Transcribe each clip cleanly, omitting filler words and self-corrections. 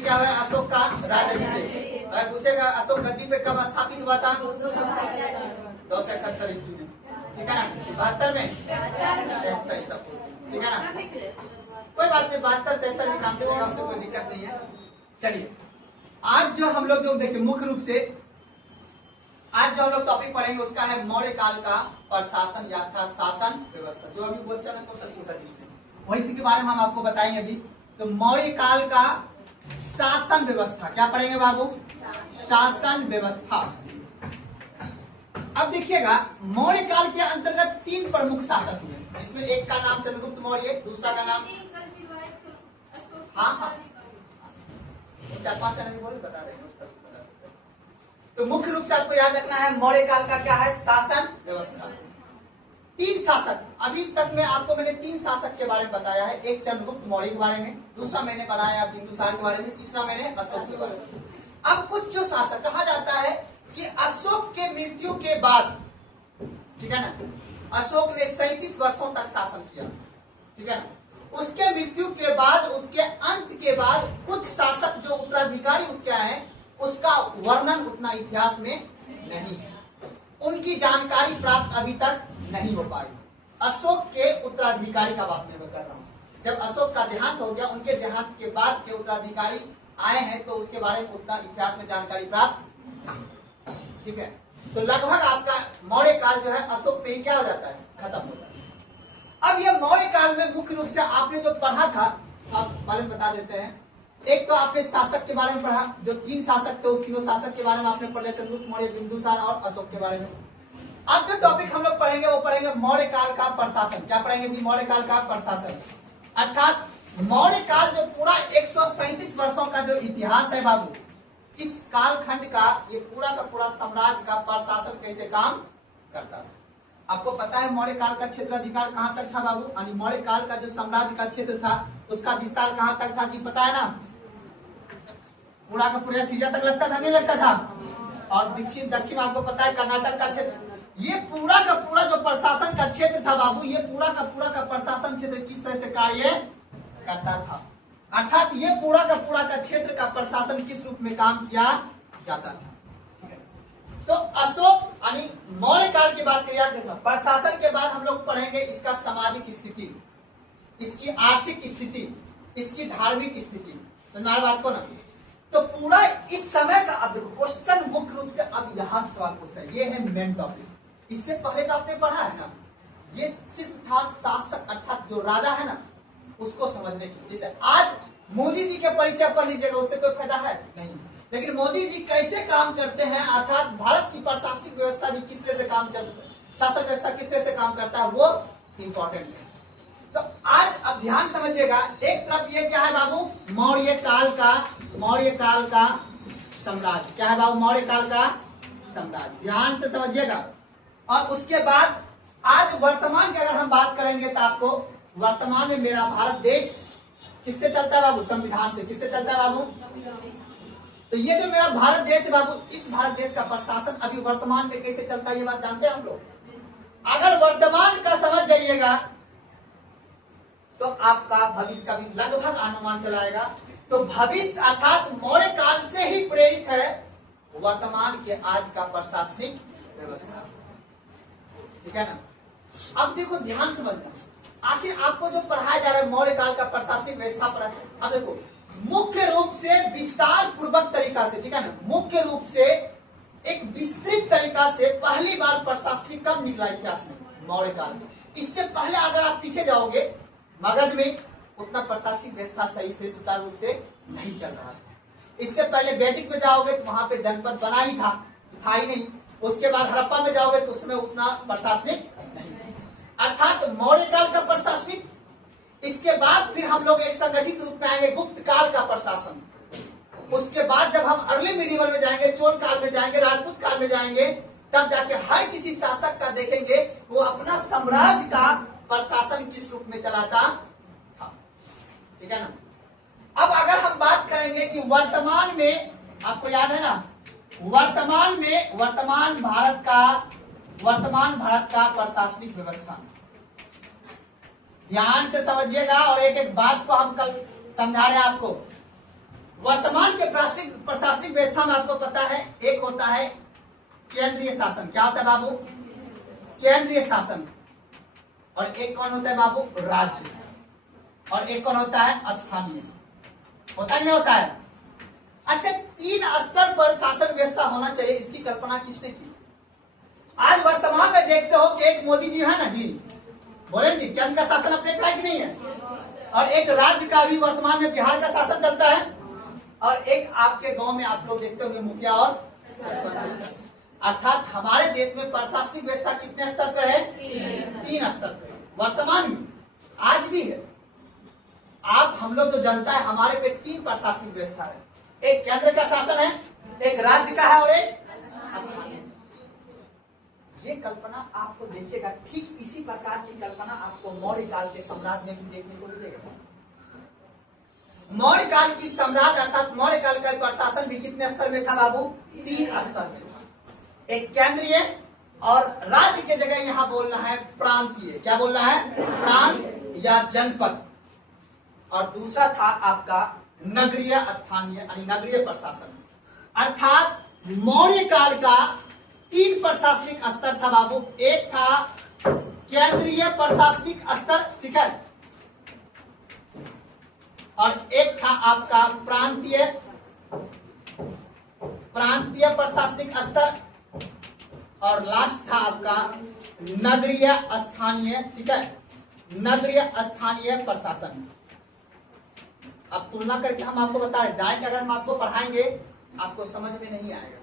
क्या है? अशोक का राज्याभिषेक। अगर पूछेगा अशोक गद्दी पे कब स्थापित हुआ था? 278 ईस्वी में, ठीक है ना? 72 में, 73 ईसा पूर्व, ठीक है ना? कोई बात नहीं, 72 73 निकाल सकते, उससे कोई दिक्कत नहीं है। चलिए आज जो हम लोग देखिए मुख्य रूप से आज जो हम लोग टॉपिक पढ़ेंगे उसका है मौर्य काल का प्रशासन या शासन व्यवस्था। जो अभी क्वेश्चन है क्वेश्चन पूछा जिसने वही के बारे में हम आपको बताएंगे अभी। तो मौर्य काल का शासन व्यवस्था क्या पढ़ेंगे बाबू? शासन व्यवस्था। अब देखिएगा मौर्य काल के अंतर्गत 3 प्रमुख शासक हुए, जिसमें एक का नाम चंद्रगुप्त मौर्य, दूसरा का नाम हाँ 4-5 का नाम बोले बता रहे हैं। तो मुख्य रूप से आपको याद रखना है मौर्य काल का क्या है? शासन व्यवस्था। 3 शासक, अभी तक में आपको मैंने 3 शासक के बारे में बताया है। एक चंद्रगुप्त मौर्य के बारे में, दूसरा मैंने बताया बिंदुसार के बारे में, तीसरा मैंने अशोक के बारे में। अब कुछ जो शासक कहा जाता है कि अशोक के मृत्यु के बाद, ठीक है ना, अशोक ने 37 वर्षों तक शासन किया, ठीक है ना। उसके मृत्यु के बाद, उसके अंत के बाद कुछ शासक जो उत्तराधिकारी उसके आए उसका वर्णन उतना इतिहास में नहीं है, उनकी जानकारी प्राप्त अभी तक नहीं हो पाई। अशोक के उत्तराधिकारी का बात मैं कर रहा हूँ। जब अशोक का देहांत हो गया, उनके देहांत के बाद के उत्तराधिकारी आए हैं तो उसके बारे में उतना इतिहास में जानकारी प्राप्त, ठीक है। तो लगभग आपका मौर्य काल जो है अशोक पे ही क्या हो जाता है? खत्म हो जाता है। अब यह मौर्य काल में मुख्य रूप से आपने जो पढ़ा था, आप पहले बता देते हैं। एक तो आपने शासक के बारे में पढ़ा, जो 3 शासक थे उस तीनों शासक के बारे में आपने पढ़ा, चंद्रगुप्त मौर्य, बिंदुसार और अशोक के बारे में। अब जो टॉपिक हम लोग पढ़ेंगे वो पढ़ेंगे मौर्य काल का प्रशासन। क्या पढ़ेंगे जी? मौर्य काल का प्रशासन। अर्थात मौर्य काल जो पूरा 137 वर्षों का जो इतिहास है बाबू, इस कालखंड का ये पूरा का पूरा साम्राज्य का प्रशासन कैसे काम करता है। आपको पता है मौर्य काल का क्षेत्राधिकार कहाँ तक था बाबू? यानी मौर्य काल का जो साम्राज्य का क्षेत्र था उसका विस्तार कहाँ तक था जी? पता है ना? पूरा का पूरा सीरिया तक लगता था, नहीं लगता था? और दक्षिण आपको पता है कर्नाटक का क्षेत्र। ये पूरा का पूरा जो प्रशासन का क्षेत्र था बाबू, ये पूरा का प्रशासन क्षेत्र किस तरह से कार्य करता था? अर्थात ये पूरा का क्षेत्र का प्रशासन किस रूप में काम किया जाता था। तो अशोक यानी मौर्य काल की बात किया था। प्रशासन के बाद हम लोग पढ़ेंगे इसका सामाजिक स्थिति, इसकी आर्थिक स्थिति, इसकी धार्मिक स्थिति। समझ बात को ना? तो पूरा इस समय का अब देखो क्वेश्चन मुख्य रूप से अब यहाँ सवाल पूछता है, ये है मेन टॉपिक। इससे पहले तो आपने पढ़ा है ना, ये सिर्फ था शासक अर्थात जो राजा है ना उसको समझने की। जैसे आज मोदी जी के परिचय पढ़ लीजिएगा, उससे कोई फायदा है नहीं, लेकिन मोदी जी कैसे काम करते हैं अर्थात भारत की प्रशासनिक व्यवस्था भी किस तरह से काम चलता है, शासन व्यवस्था किस तरह से काम करता है, वो इम्पोर्टेंट है। तो आज अब ध्यान समझिएगा, एक तरफ ये क्या है बाबू? मौर्य काल का साम्राज्य। क्या है बाबू? मौर्य काल का साम्राज्य। ध्यान से समझिएगा। और उसके बाद आज वर्तमान की अगर हम बात करेंगे तो आपको वर्तमान में मेरा भारत देश किससे चलता है बाबू? संविधान से। किससे चलता है बाबू? तो ये जो मेरा भारत देश है बाबू, इस भारत देश का प्रशासन अभी वर्तमान में कैसे चलता है ये बात जानते हैं हम लोग? अगर वर्तमान का समझ जाइएगा तो आपका भविष्य का भी लगभग अनुमान चलाएगा। तो भविष्य अर्थात मौर्य काल से ही प्रेरित है वर्तमान के आज का प्रशासनिक व्यवस्था, ठीक है ना? अब देखो ध्यान समझना, आखिर आपको जो पढ़ाया जा रहा है मौर्य काल का प्रशासनिक व्यवस्था पर, अब देखो मुख्य रूप से विस्तार पूर्वक तरीका से, ठीक है ना, मुख्य रूप से एक विस्तृत तरीका से पहली बार प्रशासनिक कब निकला इतिहास में? मौर्य काल में। इससे पहले अगर आप पीछे जाओगे मगध में उतना प्रशासनिक व्यवस्था सही से सुचारू रूप से नहीं चल रहा था। इससे पहले वैदिक में जाओगे तो वहां पे जनपद बना ही था ही नहीं। उसके बाद हड़प्पा में जाओगे तो उसमें उतना प्रशासनिक नहीं, अर्थात मौर्य काल का प्रशासनिक। इसके बाद फिर हम लोग एक संगठित रूप में आएंगे गुप्त काल का प्रशासन। उसके बाद जब हम अर्ली मिडिवल में जाएंगे, चोल काल में जाएंगे, राजपूत काल में जाएंगे, तब जाके हर किसी शासक का देखेंगे वो अपना साम्राज्य का प्रशासन किस रूप में चलाता था, ठीक है ना? अब अगर हम बात करेंगे कि वर्तमान में, आपको याद है ना, वर्तमान भारत का प्रशासनिक व्यवस्था, ध्यान से समझिएगा और एक एक बात को हम कल समझा रहे हैं आपको। वर्तमान संविधान के प्रशासनिक व्यवस्था में आपको पता है एक होता है केंद्रीय शासन। क्या होता है बाबू? केंद्रीय शासन। और एक कौन होता है बाबू? राज्य। और एक कौन होता है? स्थानीय। होता ही नहीं होता है? अच्छा, 3 स्तर पर शासन व्यवस्था होना चाहिए, इसकी कल्पना किसने की? आज वर्तमान में देखते हो कि एक मोदी जी है ना जी, बोले जी केंद्र का शासन अपने पे है कि नहीं है, और एक राज्य का भी वर्तमान में बिहार का शासन चलता है, और एक आपके गांव में आप लोग देखते होंगे मुखिया और सरपंच। अर्थात हमारे देश में प्रशासनिक व्यवस्था कितने स्तर पर है? 3 स्तर पर वर्तमान में, आज भी है। आप हम लोग जो जनता है, हमारे पे 3 प्रशासनिक व्यवस्था है। एक केंद्र का शासन है, एक राज्य का है और एक स्थानीय। ये कल्पना आपको देखिएगा, ठीक इसी प्रकार की कल्पना आपको मौर्य काल के साम्राज्य में भी देखने को मिलेगा। मौर्य काल की साम्राज्य अर्थात मौर्य काल का प्रशासन भी कितने स्तर में था बाबू? 3 स्तर में था। एक केंद्रीय और राज्य के जगह यहां बोलना है प्रांतीय। क्या बोलना है? प्रांत या जनपद। और दूसरा था आपका नगरीय स्थानीय यानी नगरीय प्रशासन। अर्थात मौर्य काल का 3 प्रशासनिक स्तर था बाबू। एक था केंद्रीय प्रशासनिक स्तर, ठीक है, और एक था आपका प्रांतीय प्रशासनिक स्तर, और लास्ट था आपका नगरीय स्थानीय, ठीक है, नगरीय स्थानीय प्रशासन। अब तुलना करके हम आपको बता रहे, डायरेक्ट अगर हम आपको पढ़ाएंगे आपको समझ में नहीं आएगा,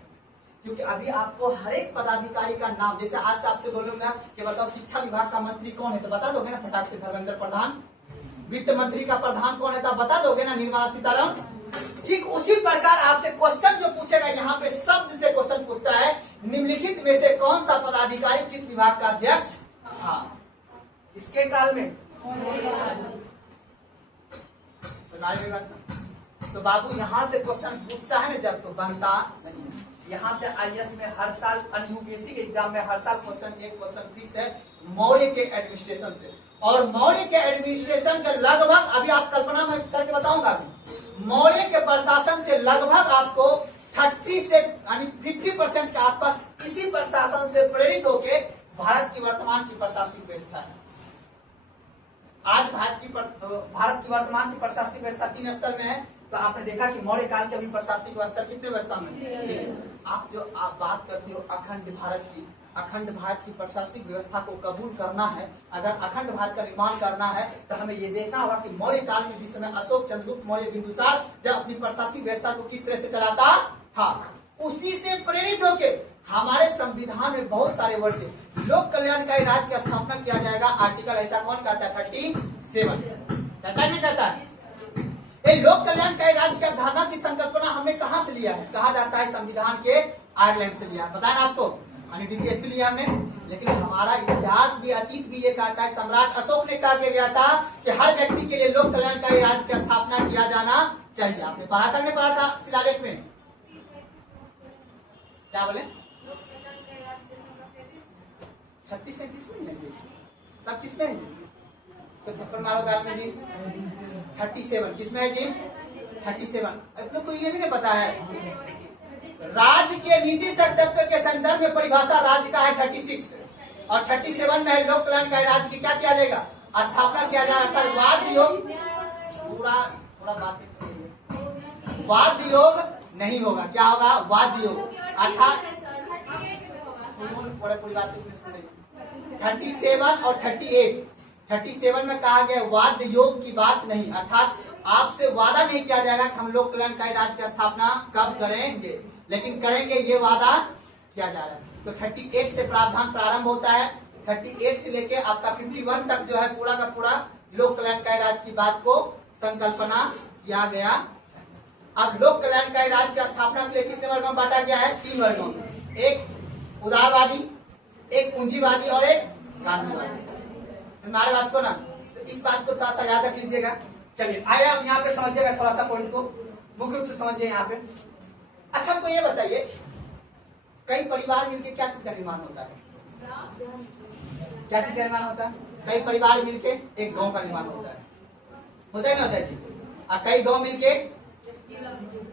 क्योंकि अभी आपको हर एक पदाधिकारी का नाम, जैसे आज से आपसे बोलूंगा कि बताओ शिक्षा विभाग का मंत्री कौन है, तो बता दोगे ना फटाक से? धर्मेंद्र प्रधान। वित्त मंत्री का प्रधान कौन है, तो बता दोगे ना? निर्मला सीतारमण। ठीक उसी प्रकार आपसे क्वेश्चन जो पूछेगा, यहाँ पे शब्द से क्वेश्चन पूछता है, निम्नलिखित में से कौन सा पदाधिकारी किस विभाग का अध्यक्ष था? किसके काल में? तो बाबू यहाँ से क्वेश्चन पूछता है ना जब, तो बनता नहीं। यहाँ से आईएएस में हर साल, यूपीएससी के एग्जाम में हर साल एक क्वेश्चन फिक्स है मौर्य के एडमिनिस्ट्रेशन से। और मौर्य के एडमिनिस्ट्रेशन के लगभग, अभी आप कल्पना में करके बताऊंगा, अभी मौर्य के प्रशासन से लगभग आपको 30 से यानी 50% के आसपास इसी प्रशासन से प्रेरित होके भारत की वर्तमान की प्रशासनिक व्यवस्था है। आज भारत की वर्तमान की प्रशासनिक व्यवस्था 3 स्तर में है। तो आपने देखा कि मौर्य काल के भी प्रशासनिक व्यवस्था कितने व्यवस्था में? आप बात करते हो अखंड भारत की, अखंड भारत की प्रशासनिक व्यवस्था को कबूल करना है, अगर अखंड भारत का निर्माण करना है, तो हमें ये देखना होगा कि मौर्य काल में जिस समय अशोक, चंद्रगुप्त मौर्य, बिंदुसार जब अपनी प्रशासनिक व्यवस्था को किस तरह से चलाता था, उसी से प्रेरित होके हमारे संविधान में बहुत सारे वर्ड थे। लोक कल्याणकारी राज्य की स्थापना किया जाएगा, आर्टिकल ऐसा कौन कहता है? 37 कहता है, नहीं कहता है? ये लोक कल्याणकारी राज्य की अवधारणा की संकल्पना हमने कहां से लिया है? कहा जाता है संविधान के आयरलैंड से लिया है। पता है ना आपको? डीपीएस भी लिया हमने, लेकिन हमारा इतिहास भी, अतीत भी ये कहता है, सम्राट अशोक ने कहा गया था कि हर व्यक्ति के लिए लोक कल्याणकारी राज्य की स्थापना किया जाना चाहिए। आपने पढ़ा था, नहीं पढ़ा था शिलालेख में? क्या बोले? 36-37 में है, तब किसमें है? तो थप्पड़ मारोगे आप में जी? 37 किसमें है जी? 37। आप लोग को ये भी नहीं पता है, राज्य के नीति तत्व के संदर्भ में परिभाषा राज्य का है 36, और 37 में है लोक कल्याणकारी राज्य की क्या किया जाएगा? स्थापना किया जाएगा। वाद योग, पूरा बात वाद योग नहीं होगा। क्या होगा? वाद योग। अर्थात 37 और 38 में कहा गया वाद योग की बात नहीं, अर्थात आपसे वादा नहीं किया जाएगा कि हम लोक कल्याणकारी राज्य की स्थापना कब करेंगे, लेकिन करेंगे ये वादा किया जा रहा है। तो 38 से प्रावधान प्रारंभ होता है। 38 से लेके आपका 51 तक जो है पूरा का पूरा लोक कल्याणकारी राज्य की बात को संकल्पना किया गया। अब लोक कल्याणकारी राज्य की स्थापना के लिए कितने वर्गों में बांटा गया है? 3 वर्गों में, एक उदारवादी, एक पूंजीवादी और एक गांधीवादी। हमारे बात को ना, तो इस बात को थोड़ा सा याद रख लीजिएगा। चलिए आइए आप यहाँ पे समझिएगा, थोड़ा सा पॉइंट को मुख्य रूप से समझिए यहाँ पे। अच्छा हमको ये बताइए, कई परिवार मिलकर क्या चीज का निर्माण होता है? क्या चीज का निर्माण होता है? कई परिवार मिलके एक गांव का निर्माण होता है ही नहीं होता है जी? और कई गांव मिलके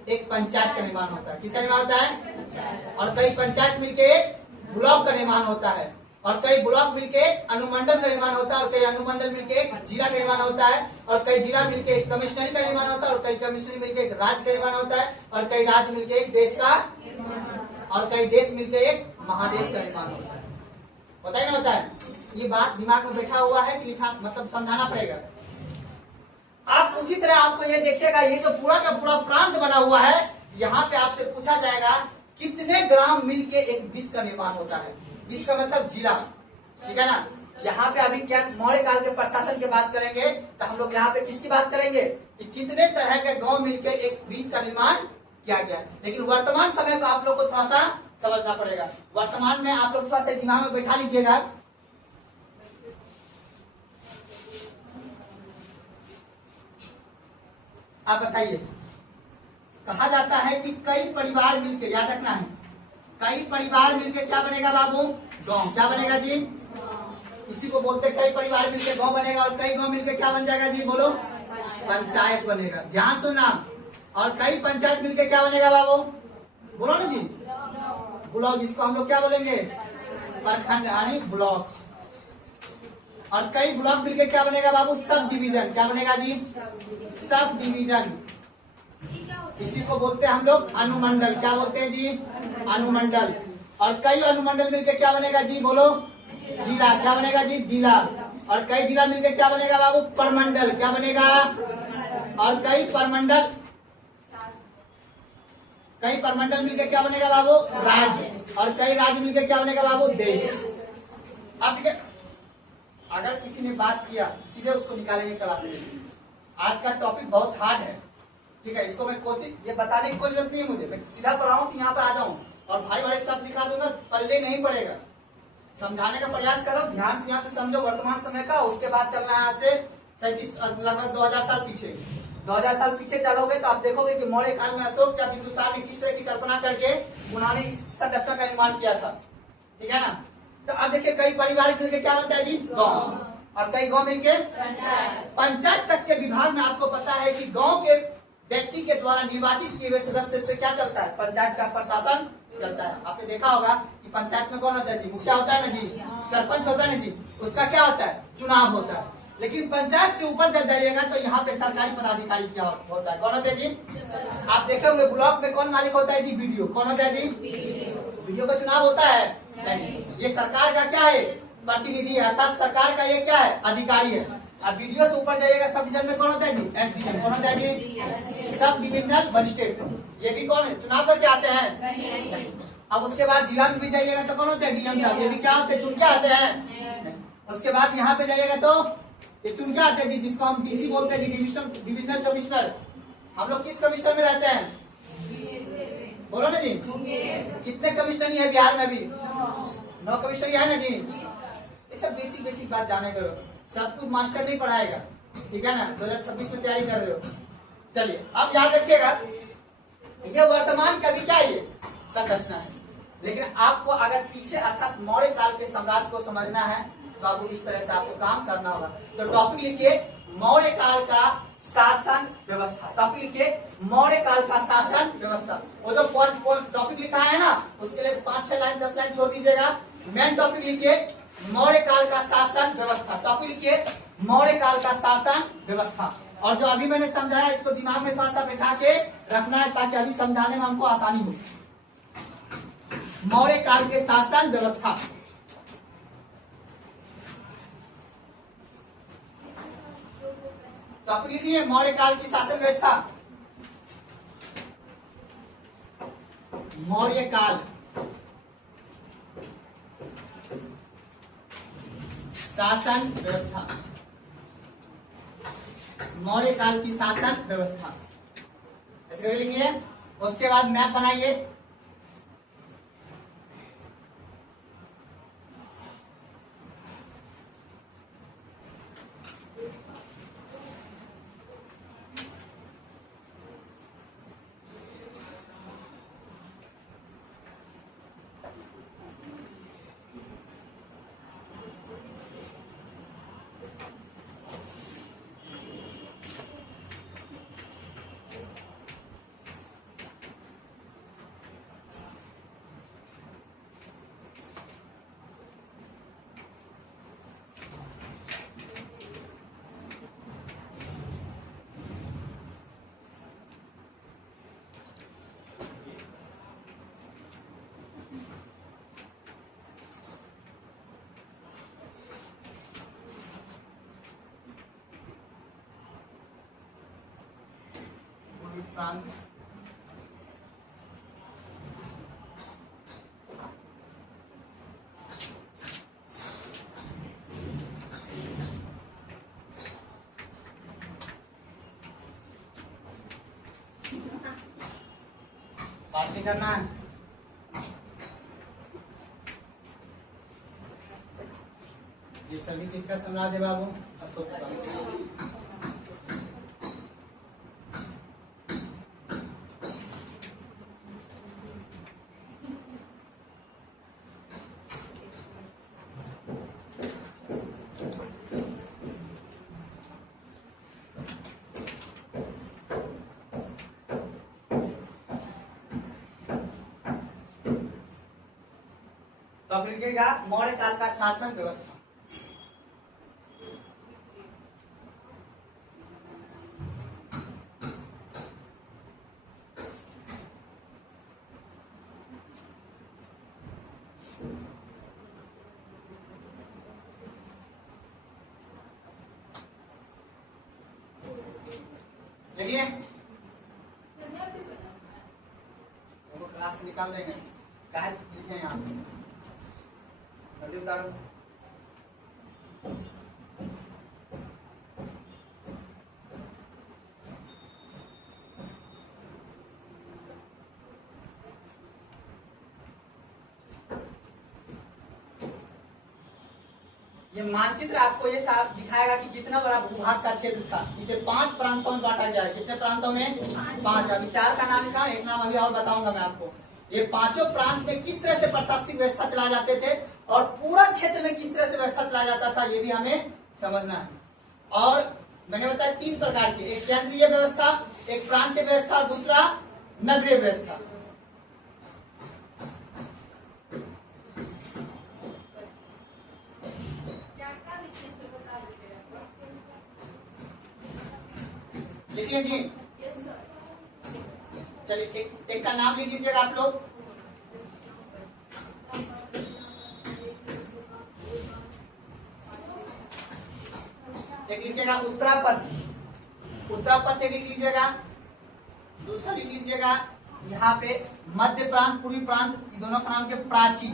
एक पंचायत का निर्माण होता है। किसका निर्माण होता है? और कई पंचायत मिलके एक ब्लॉक का निर्माण होता है, और कई ब्लॉक मिलके अनुमंडल का निर्माण होता है, और कई अनुमंडल मिलके एक जिला का निर्माण होता है, और कई जिला मिलके एक कमिश्नरी का निर्माण होता है, और कई कमिश्नरी मिलके एक राज्य का निर्माण होता है, और कई राज्य मिलके एक देश का, और कई देश मिलके एक महादेश का निर्माण होता है। पता ही ना होता है? ये बात दिमाग में बैठा हुआ है कि लिखा मतलब समझाना पड़ेगा। आप उसी तरह आपको ये देखिएगा, ये जो पूरा का पूरा प्रांत बना हुआ है, यहाँ पे आपसे पूछा जाएगा कितने ग्राम मिलके एक विश्व का निर्माण होता है। विश्व का मतलब जिला, ठीक है ना। यहाँ पे अभी क्या मौर्य काल के प्रशासन की बात करेंगे, तो हम लोग यहाँ पे किसकी बात करेंगे कि कितने तरह के गांव मिलकर एक विश्व का निर्माण किया गया। लेकिन वर्तमान समय को आप लोग को थोड़ा सा समझना पड़ेगा। वर्तमान में आप लोग थोड़ा सा दिमाग में बैठा लीजिएगा, आप बताइए। कहा जाता है कि कई परिवार मिलके, याद रखना है, कई परिवार मिलके क्या बनेगा बाबू? गांव। क्या बनेगा जी? इसी को बोलते कई परिवार मिलके गांव बनेगा, और कई गांव मिलके क्या बन जाएगा जी? बोलो, पंचायत बनेगा। ध्यान सुनना। और कई पंचायत मिलके क्या बनेगा बाबू? बोलो ना जी, ब्लॉक। जिसको हम लोग क्या बोलेंगे? प्रखंड यानी ब्लॉक। और कई ब्लॉक मिलके क्या बनेगा बाबू? Sub division. क्या बनेगा जी? Sub division. इसी को बोलते हैं हम लोग अनुमंडल। क्या बोलते हैं जी? अनुमंडल। और कई अनुमंडल मिलकर क्या बनेगा जी? बोलो, जिला। क्या बनेगा जी? जिला। और कई जिला मिलकर क्या बनेगा बाबू? परमंडल। क्या बनेगा? और कई परमंडल मिलकर क्या बनेगा बाबू? राज्य। और कई राज्य मिलकर क्या बनेगा बाबू? देश। अब देखिए, अगर किसी ने बात किया सीधे उसको निकालेंगे क्लास से। आज का टॉपिक बहुत हार्ड है, ठीक है। इसको मैं कोशिश ये बताने की कोई जरूरत नहीं है मुझे, मैं सीधा पढ़ाऊं कि यहाँ पे आ जाऊं और भाई भाई सब दिखा दूंगा, पल्ले नहीं पड़ेगा। समझाने का प्रयास करो, ध्यान से यहाँ से समझो वर्तमान समय का। उसके बाद चलना है यहाँ से 37 लगभग 2000 साल पीछे। 2000 साल पीछे चलोगे तो आप देखोगे कि मौर्य काल में अशोक या बिंदुसार ने किस तरह की कल्पना करके उन्होंने इस संरचना का निर्माण किया था, ठीक है ना। तो अब देखिए, कई परिवार मिलकर क्या बनता है जी? गाँव। और कई गाँव मिलकर पंचायत तक के विभाग में आपको पता है कि गाँव के व्यक्ति के द्वारा निर्वाचित किए हुए सदस्य से क्या चलता है? पंचायत का प्रशासन चलता है। आपने देखा होगा कि पंचायत में कौन होता है जी? मुखिया होता है ना जी, सरपंच होता है ना जी, उसका क्या होता है? चुनाव होता है। लेकिन पंचायत से ऊपर जब जाइएगा तो यहाँ पे सरकारी पदाधिकारी क्या होता है? कौन होता है जी? आप देखे होंगे ब्लॉक में कौन मालिक होता है जी? बीडीओ। कौन होता है जी? बीडीओ का चुनाव होता है? नहीं। ये सरकार का क्या है? प्रतिनिधि है, अर्थात सरकार का ये क्या है? अधिकारी है। अब वीडियो से ऊपर जाइएगा, सब डिवीजन में कौन होता है जी? एसडीएम। कौन होता है जी? Sub divisional magistrate. ये भी कौन है? चुनाव करके आते हैं? नहीं। अब उसके बाद जिला में भी जाइएगा तो कौन होता है? डीएम साहब। ये भी क्या होते हैं? चुन के आते हैं? नहीं। उसके बाद यहाँ पे जाइएगा तो ये चुन के आते हैं जी, जिसको हम डीसी बोलते हैं जी, डिविजनल कमिश्नर। हम लोग किस कमिश्नर में रहते हैं? बोलो ना जी, कितने कमिश्नरी है बिहार में? अभी 9 कमिश्नरी है ना जी। ये सब बेसिक बात जाने करो, सब कुछ मास्टर नहीं पढ़ाएगा, ठीक है ना। 2026 में तैयारी कर रहे हो। चलिए, अब याद रखिएगा, ये वर्तमान का भी क्या ये संरचना है। लेकिन आपको अगर पीछे अर्थात मौर्य काल के सम्राट को समझना है तो आपको इस तरह से आपको काम करना होगा। तो टॉपिक लिखिए मौर्य काल का शासन व्यवस्था। टॉपिक लिखिए मौर्य काल का शासन व्यवस्था। वो जो टॉपिक लिखा है ना, उसके लिए 5-6 लाइन 10 लाइन छोड़ दीजिएगा। मेन टॉपिक लिखिए मौर्य काल का शासन व्यवस्था। टॉपिक लिखिए मौर्य काल का शासन व्यवस्था। और जो अभी मैंने समझाया इसको दिमाग में थोड़ा सा बैठा के रखना है ताकि अभी समझाने में हमको आसानी हो। मौर्य काल के शासन व्यवस्था। टॉपिक लिखिए मौर्य काल की शासन व्यवस्था। मौर्य काल शासन व्यवस्था। मौर्य काल की शासन व्यवस्था ऐसे लिखिए। उसके बाद मैप बनाइए। प्रांत बात नहीं करना है। ये सभी किसका सम्राट है बाबू? अशोक का। तो अब लिखिएगा मौर्य काल का शासन व्यवस्था। देखिए क्लास निकाल देंगे। क्या लिखे यहाँ उतारो। ये मानचित्र आपको ये साफ दिखाएगा कि कितना बड़ा भूभाग का क्षेत्र था। इसे 5 प्रांतों में बांटा गया है। कितने प्रांतों में? 5। अभी 4 का नाम लिखा, एक नाम अभी और बताऊंगा मैं आपको। ये 5 प्रांत में किस तरह से प्रशासनिक व्यवस्था चला जाते थे और पूरा क्षेत्र में किस तरह से व्यवस्था चला जाता था, ये भी हमें समझना है। और मैंने बताया 3 प्रकार की, एक केंद्रीय व्यवस्था, एक प्रांतीय व्यवस्था और दूसरा नगरीय व्यवस्था। लिखिए जी, चलिए एक का नाम लिख लीजिएगा आप लोग। एक लिखिएगा उत्तरापथ, उत्तरापथ एक लिख लीजिएगा। दूसरा लिख लीजिएगा यहाँ पे मध्य प्रांत, पूर्वी प्रांत, इस दोनों का नाम क्या? प्राची,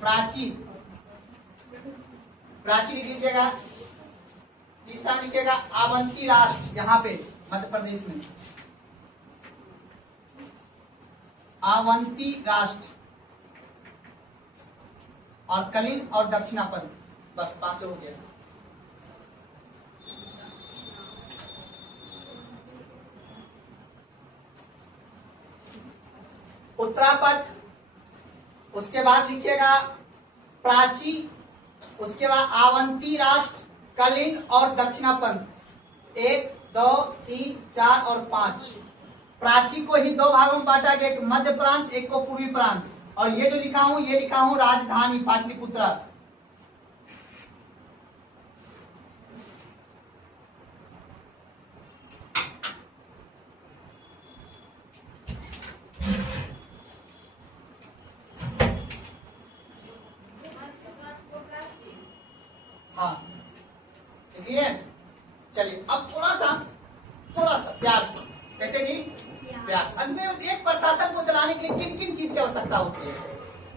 प्राची, प्राची लिख लीजिएगा। तीसरा लिखिएगा आवंती राष्ट्र, यहाँ पे मध्य प्रदेश में आवंती राष्ट्र, और कलिंग और दक्षिणापन। बस 5 हो गया। उत्तरापथ, उसके बाद लिखिएगा प्राची, उसके बाद आवंती राष्ट्र, कलिंग और दक्षिणापंथ। 1, 2, 3, 4 और 5। प्राची को ही 2 भागों में बांटा गया, एक मध्य प्रांत, एक को पूर्वी प्रांत। और ये जो लिखा हूं, ये लिखा हूं राजधानी पाटलिपुत्र। हाँ, देखिए चलिए अब थोड़ा सा प्यार से। कैसे जी? प्यार से। अंत में एक प्रशासन को चलाने के लिए किन किन चीज की आवश्यकता होती है?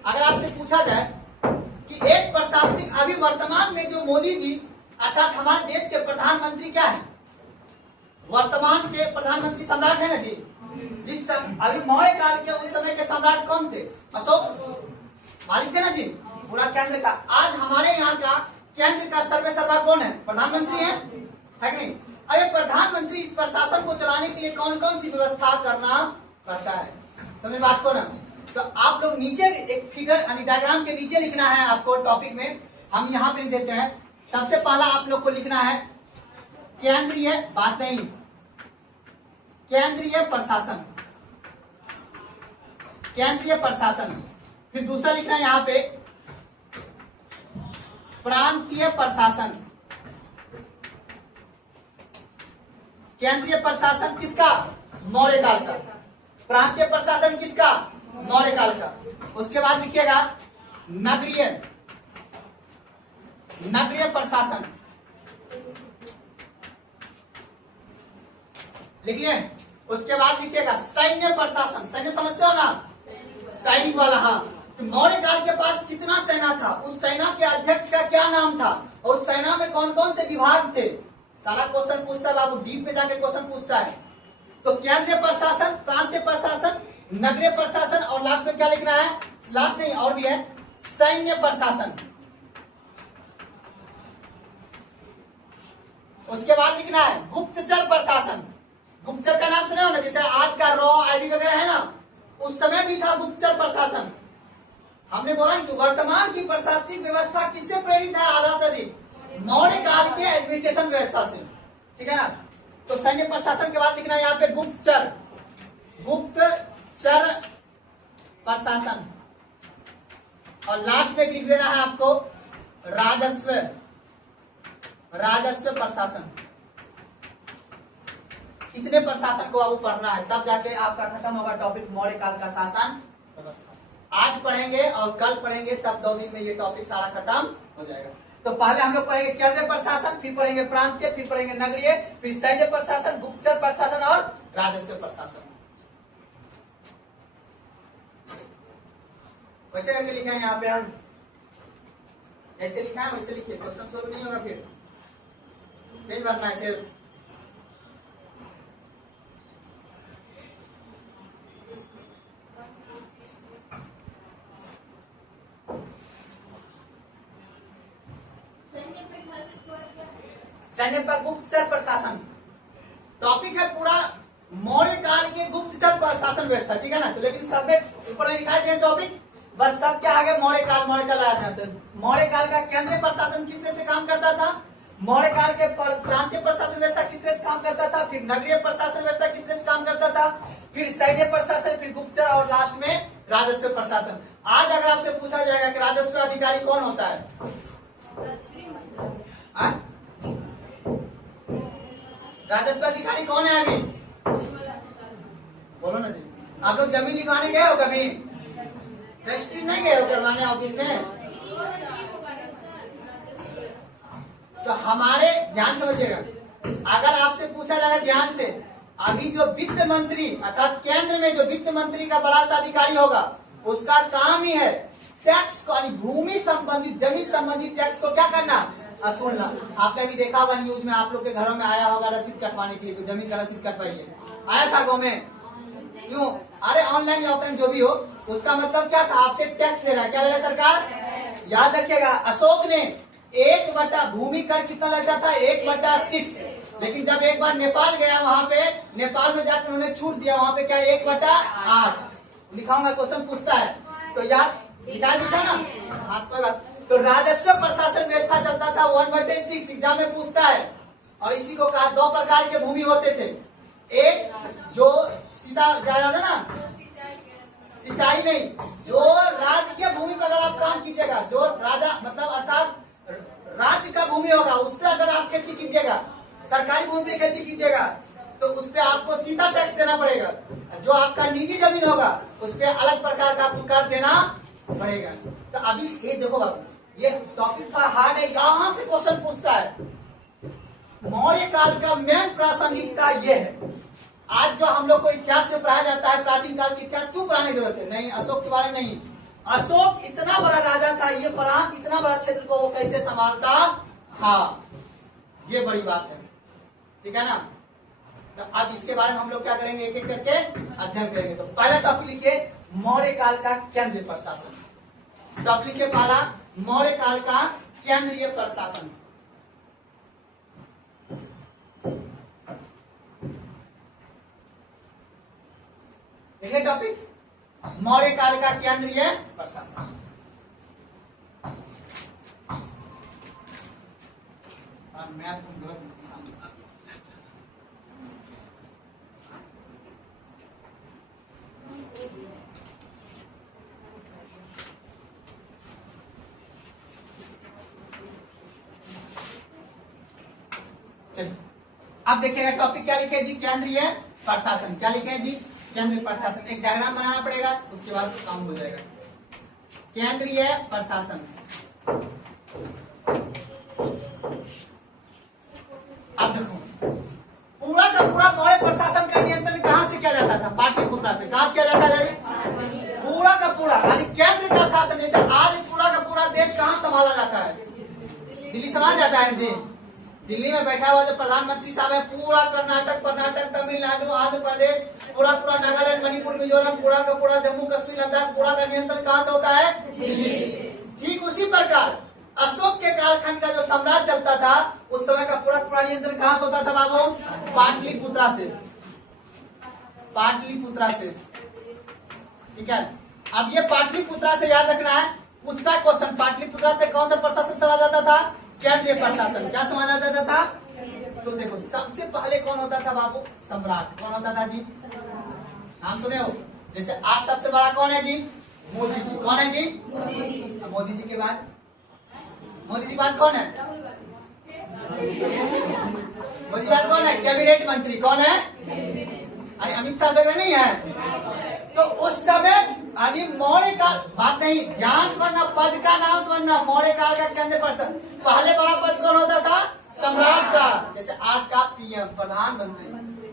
अगर आपसे पूछा जाए कि एक प्रशासनिक, अभी वर्तमान में जो मोदी जी अर्थात हमारे देश के प्रधानमंत्री क्या है? वर्तमान के प्रधानमंत्री सम्राट है ना जी। जिस अभी मौर्य काल के उस समय के सम्राट कौन थे? अशोक मालिक थे ना जी, पूरा केंद्र का। आज हमारे यहाँ का केंद्र का सर्वा कौन है? प्रधानमंत्री है कि नहीं? अब प्रधानमंत्री इस प्रशासन को चलाने के लिए कौन कौन सी व्यवस्था करना पड़ता है, समझ बात को ना। तो आप लोग नीचे एक फिगर यानी डायग्राम के नीचे लिखना है आपको। टॉपिक में हम यहाँ पे लिख देते हैं। सबसे पहला आप लोग को लिखना है केंद्रीय, बात नहीं, केंद्रीय प्रशासन, केंद्रीय प्रशासन। फिर दूसरा लिखना है यहाँ पे प्रांतीय प्रशासन। केंद्रीय प्रशासन किसका? मौर्य काल का। प्रांतीय प्रशासन किसका? मौर्य काल का। उसके बाद लिखिएगा नगरीय, नगरीय प्रशासन। लिखिए उसके बाद लिखिएगा सैन्य प्रशासन, सैन्य समझते हो ना, सैनिक वाला। हाँ, तो मौर्य काल के पास कितना सेना था, उस सेना के अध्यक्ष का क्या नाम था, और उस सेना में कौन कौन से विभाग थे, सारा क्वेश्चन पूछता है बाबू, डीप में जाके क्वेश्चन पूछता है। तो केंद्रीय प्रशासन, प्रांतीय प्रशासन, नगरीय प्रशासन, और लास्ट में क्या लिखना है, लास्ट नहीं और भी है, सैन्य प्रशासन। उसके बाद लिखना है गुप्तचर प्रशासन। गुप्तचर का नाम सुने हो ना, जैसे आज का रॉ आईबी वगैरह है ना, उस समय भी था गुप्तचर प्रशासन। हमने बोला कि वर्तमान की प्रशासनिक व्यवस्था किससे प्रेरित है, आधा से अधिक मौर्य काल के एडमिनिस्ट्रेशन व्यवस्था से, ठीक है ना। तो सैन्य प्रशासन के बाद लिखना है यहाँ पे गुप्तचर, गुप्तचर प्रशासन, और लास्ट में लिख देना है आपको राजस्व, राजस्व प्रशासन। इतने प्रशासन को आपको पढ़ना है, तब जाके आपका खत्म होगा टॉपिक मौर्य काल का शासन व्यवस्था। आज पढ़ेंगे और कल पढ़ेंगे, तब 2 दिन में ये टॉपिक सारा खत्म हो जाएगा। तो पहले हम लोग पढ़ेंगे केंद्रीय प्रशासन, फिर पढ़ेंगे प्रांतीय, फिर पढ़ेंगे नगरीय, फिर सैन्य प्रशासन, गुप्तचर प्रशासन और राजस्व प्रशासन। वैसे करके लिखा है यहाँ पे, हम ऐसे लिखा है वैसे लिखिए, क्वेश्चन सोल्व नहीं होगा, फिर पेज भरना है सिर्फ। सैन्य गुप्तचर प्रशासन टॉपिक है पूरा मौर्य काल के गुप्तचर प्रशासन व्यवस्था, ठीक है ना। तो लेकिन सब में ऊपर में लिखा है टॉपिक, बस सब क्या आगे मौर्य काल, मौर्य काल आया था। मौर्य काल का केंद्रीय प्रशासन किस तरह से काम करता था, मौर्य काल के प्रांतीय प्रशासन व्यवस्था किस तरह से काम करता था, फिर नगरीय प्रशासन व्यवस्था किस तरह से काम करता था, फिर सैन्य प्रशासन, फिर गुप्तचर और लास्ट में राजस्व प्रशासन। आज अगर आपसे पूछा जाएगा कि राजस्व अधिकारी कौन होता है, राजस्व अधिकारी कौन है अभी, बोलो ना जी। आप लोग जमीन लिखवाने गए हो कभी, रजिस्ट्री नहीं गए हो करवाने ऑफिस में? तो हमारे ध्यान समझिएगा, अगर आपसे पूछा जाएगा ध्यान से, अभी जो वित्त मंत्री अर्थात केंद्र में जो वित्त मंत्री का बड़ा सा अधिकारी होगा, उसका काम ही है टैक्स को, भूमि संबंधित, जमीन संबंधित टैक्स को क्या करना, सुनना। आपने भी देखा होगा न्यूज में, आप लोग के घरों में आया होगा रसीद कटवाने के लिए, तो जमीन का रसीद कटवाइए, आया था गाँव में, क्यों? अरे ऑनलाइन या ऑफलाइन जो भी हो, उसका मतलब क्या था, आपसे टैक्स ले रहा है, क्या ले रहा है सरकार? याद रखिएगा, अशोक ने 1/, भूमि कर कितना लगता था, 1/6, लेकिन जब एक बार नेपाल गया, वहां पे नेपाल में जाकर उन्होंने छूट दिया, वहां पे क्या 1/8 लिखाऊंगा, क्वेश्चन पूछता है तो याद लिखा भी था ना। हाँ, कोई बात। तो राजस्व प्रशासन व्यवस्था चलता था 1/6, एग्जाम में पूछता है। और इसी को कहा 2 प्रकार के भूमि होते थे, एक जो सीधा जाया था ना, सिंचाई नहीं, जो राज्य के भूमि पर अगर आप काम कीजिएगा, जो राजा मतलब अर्थात राज्य का भूमि होगा, उस पर अगर आप खेती कीजिएगा, सरकारी भूमि पे खेती कीजिएगा, तो उस पर आपको सीधा टैक्स देना पड़ेगा। जो आपका निजी जमीन होगा, उस पर अलग प्रकार का आपको कर देना पड़ेगा। तो अभी ये देखो बाबू, ये टॉपिक थोड़ा हार्ड है, यहां से क्वेश्चन पूछता है। मौर्य काल का मेन प्रासंगिकता ये है, आज जो हम लोग को इतिहास से पढ़ाया जाता है, प्राचीन काल के इतिहास क्यों पढ़ाने की जरूरत है? नहीं, अशोक के बारे में नहीं। अशोक इतना बड़ा राजा था, ये प्रांत इतना बड़ा क्षेत्र को वो कैसे संभालता था, ये बड़ी बात है, ठीक है ना। तो अब इसके बारे में हम लोग क्या करेंगे, एक एक करके अध्ययन करेंगे। तो पहला टॉपिक लिखिए, मौर्य काल का केंद्रीय प्रशासन। टॉपिक लिखिए पहला, मौर्य काल का केंद्रीय प्रशासन। देखिए टॉपिक, मौर्य काल का केंद्रीय प्रशासन। चलिए अब देखिएगा टॉपिक क्या लिखे जी, केंद्रीय प्रशासन। क्या लिखे हैं जी, केंद्रीय प्रशासन। एक डायग्राम बनाना पड़ेगा, उसके बाद काम हो जाएगा। केंद्रीय प्रशासन, अब देखो पूरा का पूरा मौर्य प्रशासन का नियंत्रण कहां जाता था पाटलिपुत्रा से। कहां से किया जाता था जी? पूरा का पूरा, यानी केंद्र का शासन। जैसे आज पूरा का पूरा देश कहां संभाला जाता है? दिल्ली संभाला जाता है जी। दिल्ली में बैठा हुआ जो प्रधानमंत्री साहब है, पूरा कर्नाटक, तमिलनाडु, आंध्र प्रदेश, पूरा नागालैंड, मणिपुर, मिजोरम, पूरा का पूरा जम्मू कश्मीर, लद्दाख, पूरा का नियंत्रण कहां से होता है? दिल्ली से। ठीक उसी प्रकार अशोक के कालखंड का जो साम्राज्य चलता था, उस समय का पूरा नियंत्रण कहां से होता था बाबू? पाटलिपुत्रा से। पाटलिपुत्रा से, ठीक है। अब ये पाटलिपुत्रा से याद रखना है, पूछता क्वेश्चन, पाटलिपुत्रा से कौन सा प्रशासन संभाला जाता था? केंद्रीय प्रशासन। क्या संभाला जाता था? तो देखो, सबसे पहले कौन होता था बाबू? सम्राट। कौन होता था जी? नाम सुने हो? जैसे आज सबसे बड़ा कौन है जी? मोदी जी। कौन है जी? मोदी जी के बाद, मोदी जी बाद कौन है? मोदी जी बाद कौन है? कैबिनेट मंत्री। कौन है? अरे अमित शाह वगैरह नहीं है। तो उस समय यानी मौर्य काल, बात नहीं, ध्यान समझना, पद का नाम समझना। मौर्य काल का केंद्र प्रशासन, पहले बड़ा पद कौन होता था? सम्राट का। जैसे आज का पीएम, प्रधानमंत्री।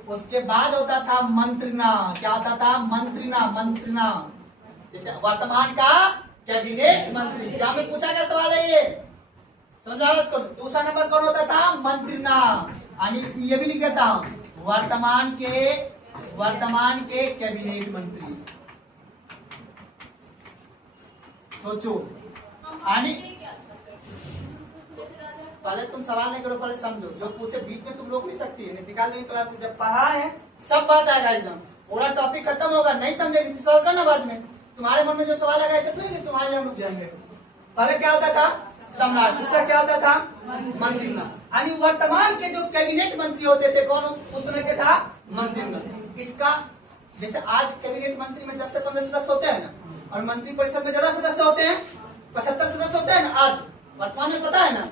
उसके बाद होता था मंत्रिना। क्या होता था? मंत्रिना। जैसे वर्तमान का कैबिनेट मंत्री। क्या में पूछा गया सवाल है ये? समझावत करो। दूसरा नंबर कौन होता था? मंत्रिना। यानी ये भी लिख देता हूं, वर्तमान के कैबिनेट मंत्री। सोचो, यानी पहले तुम सवाल नहीं करो, पहले समझो। जो पूछे बीच में तुम रोक नहीं सकती है, निकाल देंगे क्लास से। जब पढ़ा है सब बात आएगा, एकदम पूरा टॉपिक खत्म होगा। नहीं समझेगी सवाल करना बाद में। तुम्हारे मन में जो सवाल आएगा ऐसे थोड़ी कि तुम्हारे लिए रुक जाएंगे। पहले क्या होता था? सम्राट। दूसरा क्या होता था? मंत्रिना। यानी वर्तमान के जो कैबिनेट मंत्री होते थे, कौन उस समय के था? मंत्रिना। इसका जैसे आज कैबिनेट मंत्री में 10 से 15 सदस्य होते हैं ना, और मंत्री परिषद में ज्यादा सदस्य होते हैं, 75 सदस्य होते हैं ना आज वर्तमान में, पता है ना।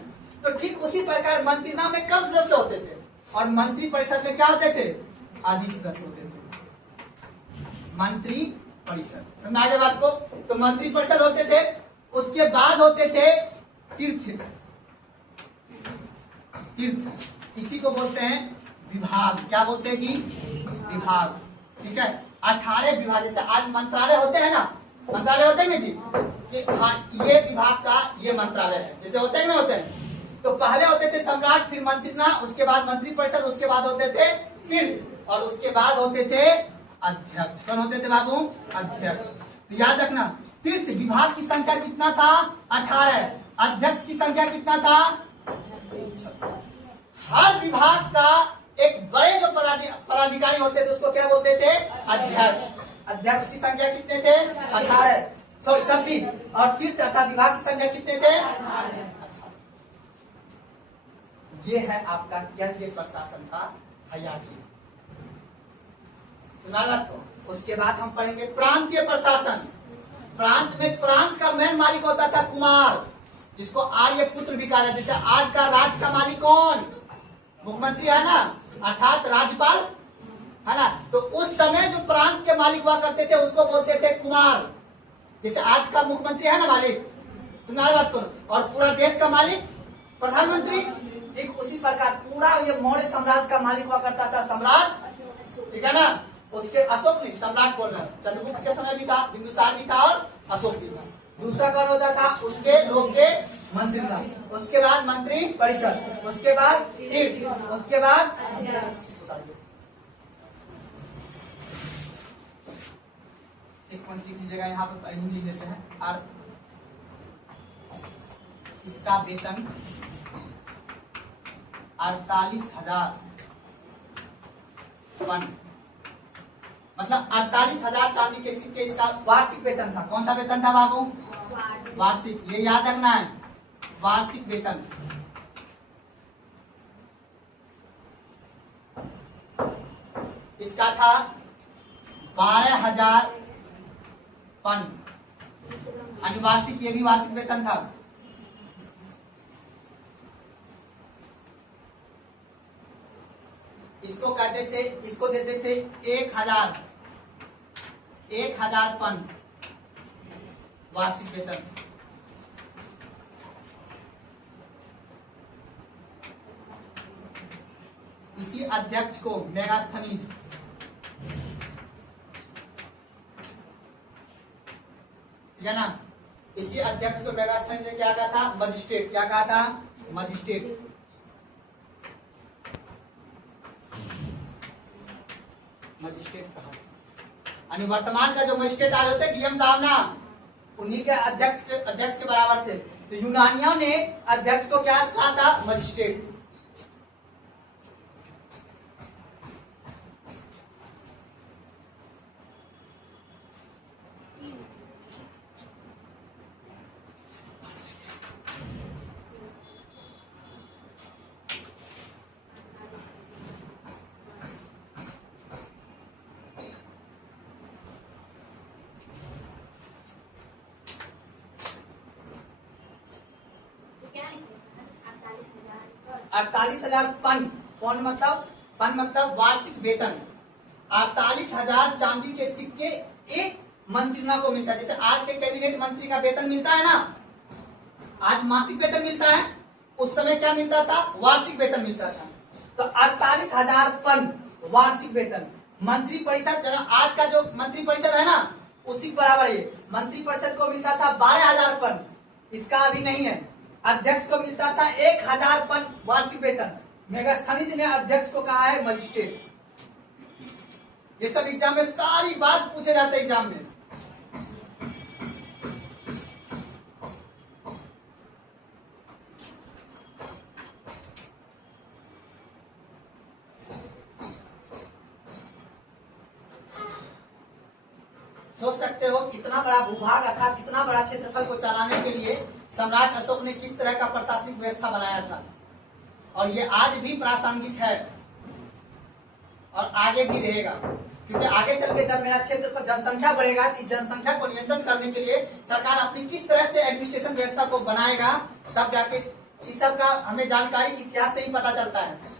तो ठीक उसी प्रकार मंत्रिना में कम सदस्य होते थे, और मंत्री परिषद में क्या होते थे? अधिक सदस्य होते थे। मंत्री परिषद, समझ आगे बात को? तो मंत्री परिषद होते थे, उसके बाद होते थे तीर्थ। इसी को बोलते हैं विभाग। क्या बोलते हैं जी? विभाग। ठीक है। 18 विभाग। जैसे आज मंत्रालय होते हैं ना, मंत्रालय होते हैं ना जी, कि हाँ ये विभाग का ये मंत्रालय है, जैसे होते हैं ना, होते हैं। तो पहले होते थे सम्राट, फिर मंत्रिना, उसके बाद मंत्री परिषद, उसके बाद होते थे तीर्थ, और उसके बाद होते थे अध्यक्ष। कौन होते थे बाबू? अध्यक्ष। तो याद रखना, तीर्थ विभाग की संख्या कितना था? 18। अध्यक्ष की संख्या कितना था? हर विभाग का एक बड़े जो पदाधिकारी होते थे उसको क्या बोलते थे? अध्यक्ष। अध्यक्ष की संख्या कितने थे? 18, सॉरी 26। और तीर्थ अर्थात विभाग की संख्या कितने थे? ये है आपका केंद्रीय प्रशासन का हयाती। सुना ना? तो उसके बाद हम पढ़ेंगे प्रांतीय प्रशासन। प्रांत में प्रांत का मेन मालिक होता था कुमार, जिसको आर्य पुत्र भी कहा जाता है। जैसे आज का राज्य का मालिक कौन? मुख्यमंत्री है ना, अर्थात राज्यपाल है ना। तो उस समय जो प्रांत के मालिक हुआ करते थे उसको बोलते थे कुमार। जैसे आज का मुख्यमंत्री है ना मालिक, सुना बात को, और पूरा देश का मालिक प्रधानमंत्री। ठीक उसी प्रकार पूरा ये मौर्य साम्राज्य का मालिक हुआ करता था सम्राट। ठीक है ना। उसके अशोक नहीं, सम्राट बोलना। चंद्रगुप्त के समय भी था, बिंदुसार भी था, और अशोक भी था। दूसरा कौन होता था? उसके लोग के मंत्री था। उसके बाद मंत्री परिषद, उसके बाद तीर्थ, उसके बाद एक मंत्री की जगह यहाँ पे लिख देते हैं। और इसका वेतन 48,000 वन, मतलब 48,000 चांदी के सिक्के इसका वार्षिक वेतन था। कौन सा वेतन था बाबू? वार्षिक। ये याद रखना है, वार्षिक वेतन। इसका था 12,000 पन, यानी वार्षिक। ये भी वार्षिक वेतन था। इसको कहते थे, इसको देते थे 1,000 पन वार्षिक वेतन। इसी अध्यक्ष को मेगास्थनीज ठीक है ना। इसी अध्यक्ष को मेगास्थनीय ने क्या कहा था, मजिस्ट्रेट। क्या कहा था, मजिस्ट्रेट। मजिस्ट्रेट कहा। यानी वर्तमान का जो मजिस्ट्रेट आज होते डीएम साहब ना, उन्हीं के अध्यक्ष के बराबर थे। तो यूनानियों ने अध्यक्ष को क्या कहा था, मजिस्ट्रेट। क्या है सर? 48,000 48,000 पन। पन मतलब वार्षिक वेतन। 48,000 चांदी के सिक्के एक मंत्रियों को मिलता है। जैसे आज के कैबिनेट मंत्री का वेतन मिलता है ना, आज मासिक वेतन मिलता है, उस समय क्या मिलता था, वार्षिक वेतन मिलता था। तो 48,000 पन वार्षिक वेतन। मंत्री परिषद, आज का जो मंत्री परिषद है ना, उसी बराबर ये मंत्री परिषद को मिलता था 12,000 पन। इसका अभी नहीं है। अध्यक्ष को मिलता था 1,000 पन वार्षिक वेतन। मेगास्थनीज ने अध्यक्ष को कहा है मजिस्ट्रेट। ये सब एग्जाम में सारी बात पूछे जाते हैं एग्जाम में। सोच सकते हो कि इतना बड़ा भूभाग अर्थात इतना बड़ा क्षेत्रफल को चलाने के लिए सम्राट अशोक ने किस तरह का प्रशासनिक व्यवस्था बनाया था, और ये आज भी प्रासंगिक है और आगे भी रहेगा। क्योंकि आगे चल के जब मेरा क्षेत्र पर जनसंख्या बढ़ेगा, तो जनसंख्या को नियंत्रण करने के लिए सरकार अपनी किस तरह से एडमिनिस्ट्रेशन व्यवस्था को बनाएगा, तब जाके इस सब का हमें जानकारी इतिहास से ही पता चलता है।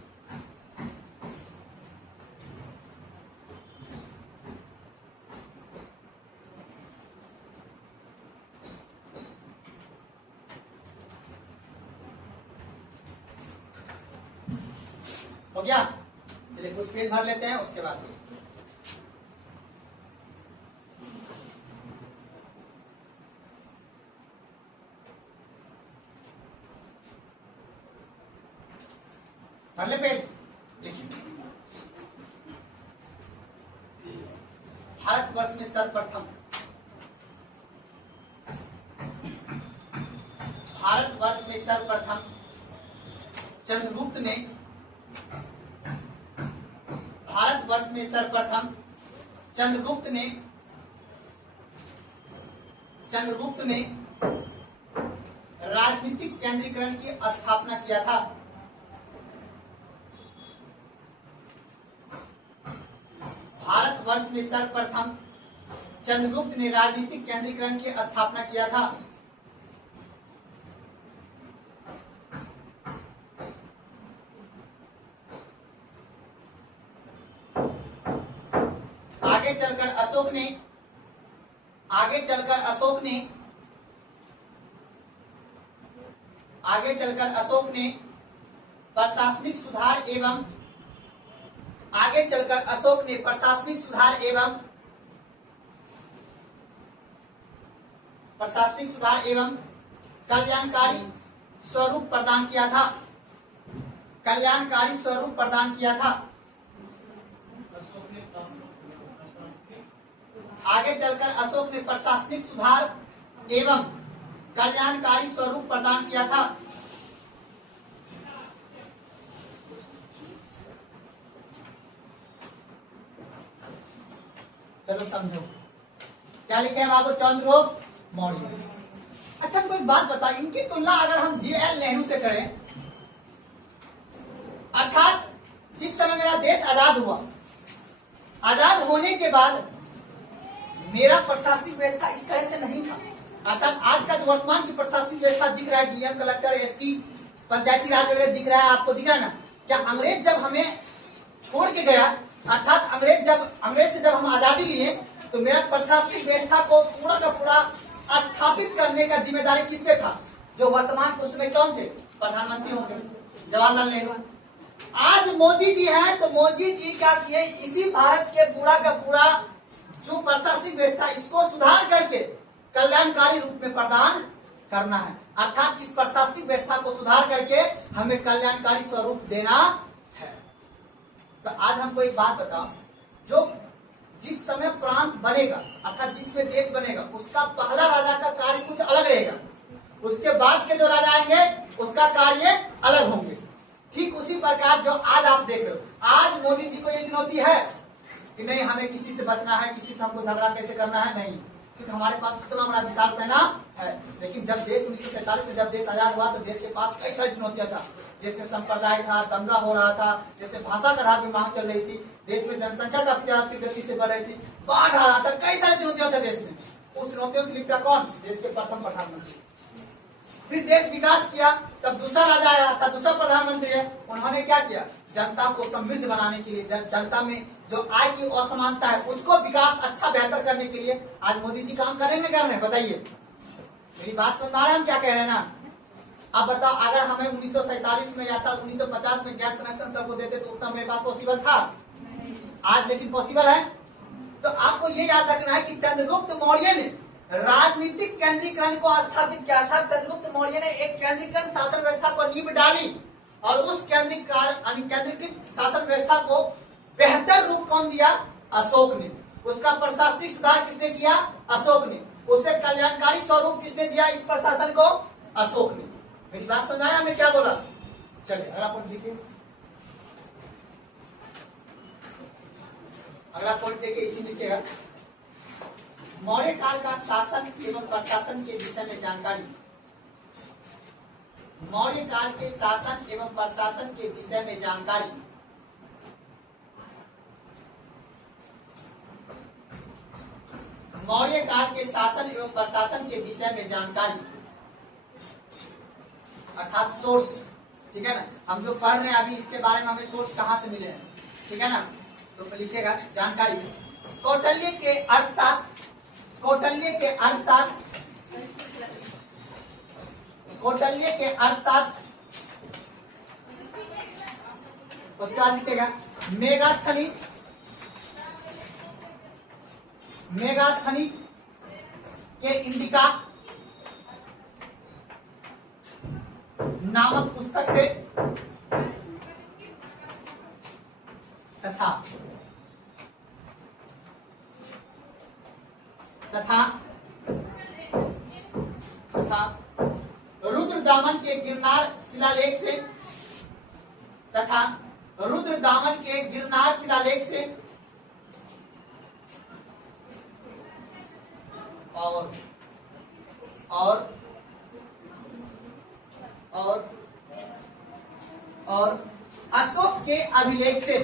हो गया, चलिए कुछ पेज भर लेते हैं उसके बाद। भर ले पेज, लिखिए। भारतवर्ष में सर्वप्रथम चंद्रगुप्त ने चंद्रगुप्त ने राजनीतिक केंद्रीकरण की स्थापना किया था। भारतवर्ष में सर्वप्रथम चंद्रगुप्त ने राजनीतिक केंद्रीकरण की स्थापना किया था। आगे चलकर अशोक ने प्रशासनिक सुधार एवं कल्याणकारी स्वरूप प्रदान किया था। आगे चलकर अशोक ने प्रशासनिक सुधार एवं कल्याणकारी स्वरूप प्रदान किया था। चलो समझो क्या लिखे हैं बाबू, चंद्रगुप्त मौर्य। अच्छा कोई बात बताओ, इनकी तुलना अगर हम JL नेहरू से करें, अर्थात जिस समय मेरा देश आजाद हुआ, आजाद होने के बाद मेरा प्रशासनिक व्यवस्था इस तरह से नहीं था। अर्थात आज का जो वर्तमान की प्रशासनिक व्यवस्था दिख रहा है, डीएम, कलेक्टर, एसपी, पंचायती राज वगैरह दिख रहा है, आपको दिख रहा है ना। क्या अंग्रेज जब हमें छोड़ के गया, अर्थात अंग्रेज से जब हम आजादी लिए, तो मेरा प्रशासनिक व्यवस्था को पूरा का पूरा स्थापित करने का जिम्मेदारी किस पे था? जो वर्तमान उस समय कौन थे? प्रधानमंत्री होंगे जवाहरलाल नेहरू। आज मोदी जी हैं, तो मोदी जी क्या किए, इसी भारत के पूरा का पूरा जो प्रशासनिक व्यवस्था, इसको सुधार करके कल्याणकारी रूप में प्रदान करना है। अर्थात इस प्रशासनिक व्यवस्था को सुधार करके हमें कल्याणकारी स्वरूप देना है। तो आज हमको एक बात बताओ, जो जिस समय प्रांत बनेगा अर्थात जिसमें देश बनेगा उसका पहला राजा का कार्य कुछ अलग रहेगा, उसके बाद के जो राजा आएंगे उसका कार्य अलग होंगे। ठीक उसी प्रकार जो आज आप देख रहे हो, आज मोदी जी को ये चुनौती है कि नहीं हमें किसी से बचना है, किसी से हमको झगड़ा कैसे करना है, नहीं, क्योंकि हमारे पास इतना बड़ा विशाल सेना है। लेकिन जब देश 1947 में जब देश आजाद हुआ तो देश के पास कई सारी चुनौतियां था। देश में संप्रदाय था, दंगा हो रहा था, जैसे भाषा का आधार पर मांग चल रही थी, देश में जनसंख्या का तेज गति से बढ़ रही थी, बाढ़ आ रहा था, कई सारी चुनौतियां थे देश में। उस चुनौतियों से निपटा कौन? देश के प्रथम प्रधानमंत्री। फिर देश विकास किया, तब दूसरा राजा आया था, दूसरा प्रधानमंत्री है, उन्होंने क्या किया? जनता को समृद्ध बनाने के लिए, जनता में जो आय की असमानता है उसको विकास अच्छा बेहतर करने के लिए आज मोदी जी काम कर रहे हैं। बताइए, मेरी बात समझ आ रहा है हम क्या कह रहे हैं ना? अब बताओ, अगर हमें 1947 में या 1950 में गैस कनेक्शन सबको देते तो उतना मेरे पास पॉसिबल था? आज लेकिन पॉसिबल है। तो आपको ये याद रखना है कि चंद्रगुप्त मौर्य ने राजनीतिक केंद्रीकरण को स्थापित किया था। चंद्रगुप्त मौर्य ने एक केंद्रीकृत शासन व्यवस्था को नींव डाली और उस केंद्रीकृत शासन व्यवस्था को बेहतर रूप कौन दिया? अशोक ने। उसका प्रशासनिक सुधार किसने किया? अशोक ने। उसे कल्याणकारी स्वरूप किसने दिया इस प्रशासन को? अशोक ने। मेरी बात समझ आया हमने क्या बोला? चलिए अगला पॉइंट लिखिए। अगला पॉइंट देखिए, इसी लिखिएगा, मौर्य काल का शासन एवं प्रशासन के विषय में जानकारी। मौर्य काल के शासन एवं प्रशासन के विषय में जानकारी। मौर्य काल के शासन एवं प्रशासन के विषय में जानकारी अर्थात सोर्स। ठीक है ना, हम जो पढ़ रहे हैं अभी इसके बारे में हमें सोर्स कहाँ से मिले हैं, ठीक है ना? तो लिखिएगा जानकारी। कौटिल्य के अर्थशास्त्र, कौटिल्य के अर्थशास्त्र, कौटिल्य के अर्थशास्त्र। उसके बाद लिखिएगा मेगास्थनी, मेगास्थनी के इंडिका नामक पुस्तक से तथा रुद्रदामन के गिरनार शिलालेख से, तथा रुद्रदामन के गिरनार शिलालेख से और अशोक के अभिलेख से,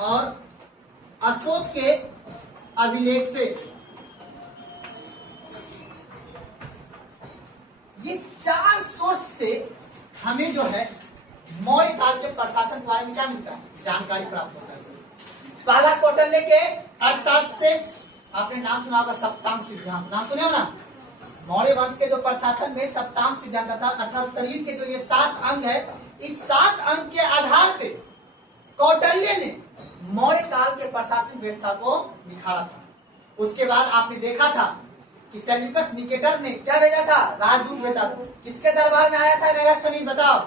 और अशोक के अभिलेख से। ये चार सोर्स से हमें जो है मौर्य काल के प्रशासन के बारे में क्या मिलता है? जानकारी प्राप्त होता है। पहला कौटिल्य के अर्थशास्त्र से, आपने नाम सुना होगा सप्तांग सिद्धांत, नाम सुने हो ना? मौर्य वंश के जो प्रशासन में सप्तांग सिद्धांत था, अर्थात शरीर के जो ये 7 अंग है, इस 7 अंग के आधार पे कौटिल्य ने मौर्य काल के प्रशासन व्यवस्था को निखारा था। उसके बाद आपने देखा था कि सेल्यूकस निकेटर ने क्या भेजा था? राजदूत भेजा था। किसके दरबार में आया था मेगास्थनीज? बताओ।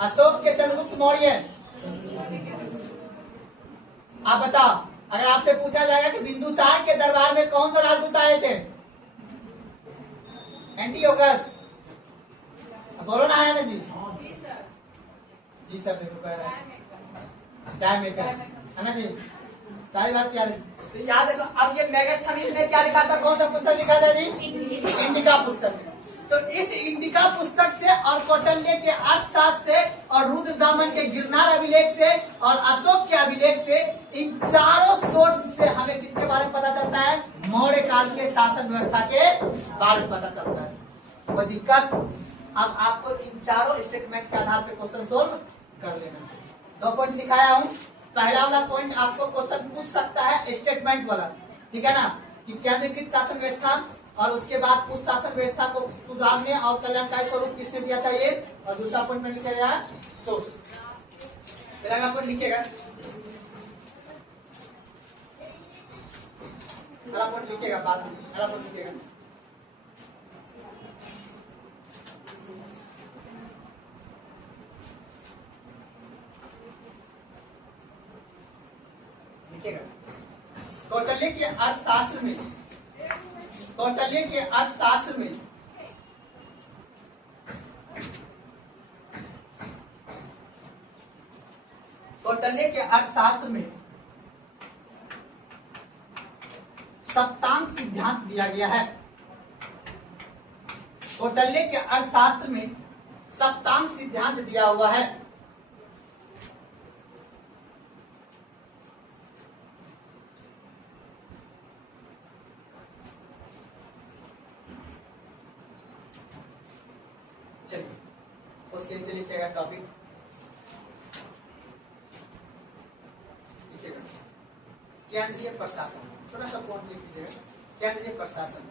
अशोक के चंद्रगुप्त मौर्य। आप बताओ, अगर आपसे पूछा जाएगा कि बिंदुसार के दरबार में कौन सा राजदूत आए थे? एंटियोकस। बोलो ना, आया ना जी? जी सर, देखो कह रहा है टाइम मेकर है ना जी, सारी बात क्या है तो याद है। अब ये मेगास्थनीज ने क्या लिखा था? कौन सा पुस्तक लिखा था जी? इंडिका पुस्तक। तो इस इंडिका पुस्तक से और कौटिल्य के अर्थशास्त्र से और रुद्रदामन के गिरनार अभिलेख से और अशोक के अभिलेख से, इन चारों सोर्स से हमें किसके बारे में पता चलता है? मौर्य काल के शासन व्यवस्था के बारे में पता चलता है। कोई दिक्कत? अब आपको इन चारों स्टेटमेंट के आधार पर क्वेश्चन सोल्व कर लेना। 2 पॉइंट दिखाया हूँ। पहला वाला पॉइंट आपको क्वेश्चन पूछ सकता है स्टेटमेंट वाला, ठीक है ना, कि केंद्रीकृत शासन व्यवस्था और उसके बाद उस शासन व्यवस्था को सुधारने और कल्याणकारी स्वरूप किसने दिया था ये, और दूसरा पॉइंट में लिखा गया सोर्स। पहला पॉइंट लिखिएगा अगला पॉइंट लिखिएगा बाद में, अगला पॉइंट लिखिएगा। कौटिल्य के अर्थशास्त्र में, कौटिल्य के अर्थशास्त्र में कौटिल्य के अर्थशास्त्र में सप्तांग सिद्धांत दिया गया है। कौटिल्य के अर्थशास्त्र में सप्तांग सिद्धांत दिया हुआ है। चलिए उसके नीचे लिखिएगा टॉपिक, लिखिएगा केंद्रीय प्रशासन, छोटा सा पॉइंट लिख दीजिएगा, केंद्रीय प्रशासन।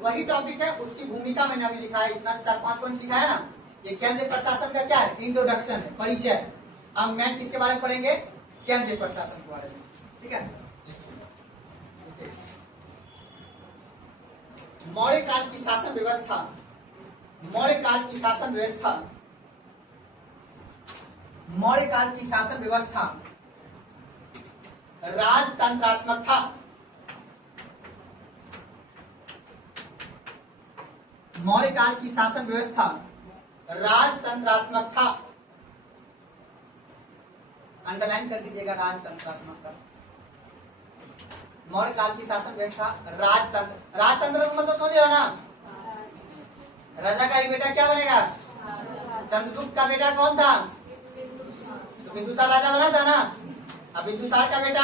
वही टॉपिक है, उसकी भूमिका मैंने अभी लिखा है, इतना 4-5 पॉइंट लिखा है ना। ये केंद्रीय प्रशासन का क्या है, इंट्रोडक्शन है, परिचय। अब मेन किसके बारे में पढ़ेंगे, केंद्रीय प्रशासन के बारे में, ठीक है। मौर्य काल की शासन व्यवस्था, मौर्य काल की शासन व्यवस्था, मौर्य काल की शासन व्यवस्था राजतंत्रात्मक था। मौर्य काल की शासन व्यवस्था राजतंत्रात्मक था। अंडरलाइन कर दीजिएगा राजतंत्रात्मक का। मौर्य काल की शासन व्यवस्था राजतंत्र, राजतंत्र का मतलब समझ रहे हो ना। राजा का एक बेटा क्या बनेगा, चंद्रगुप्त का बेटा कौन था, तो बिंदुसार राजा बना था ना। अब बिंदुसार का बेटा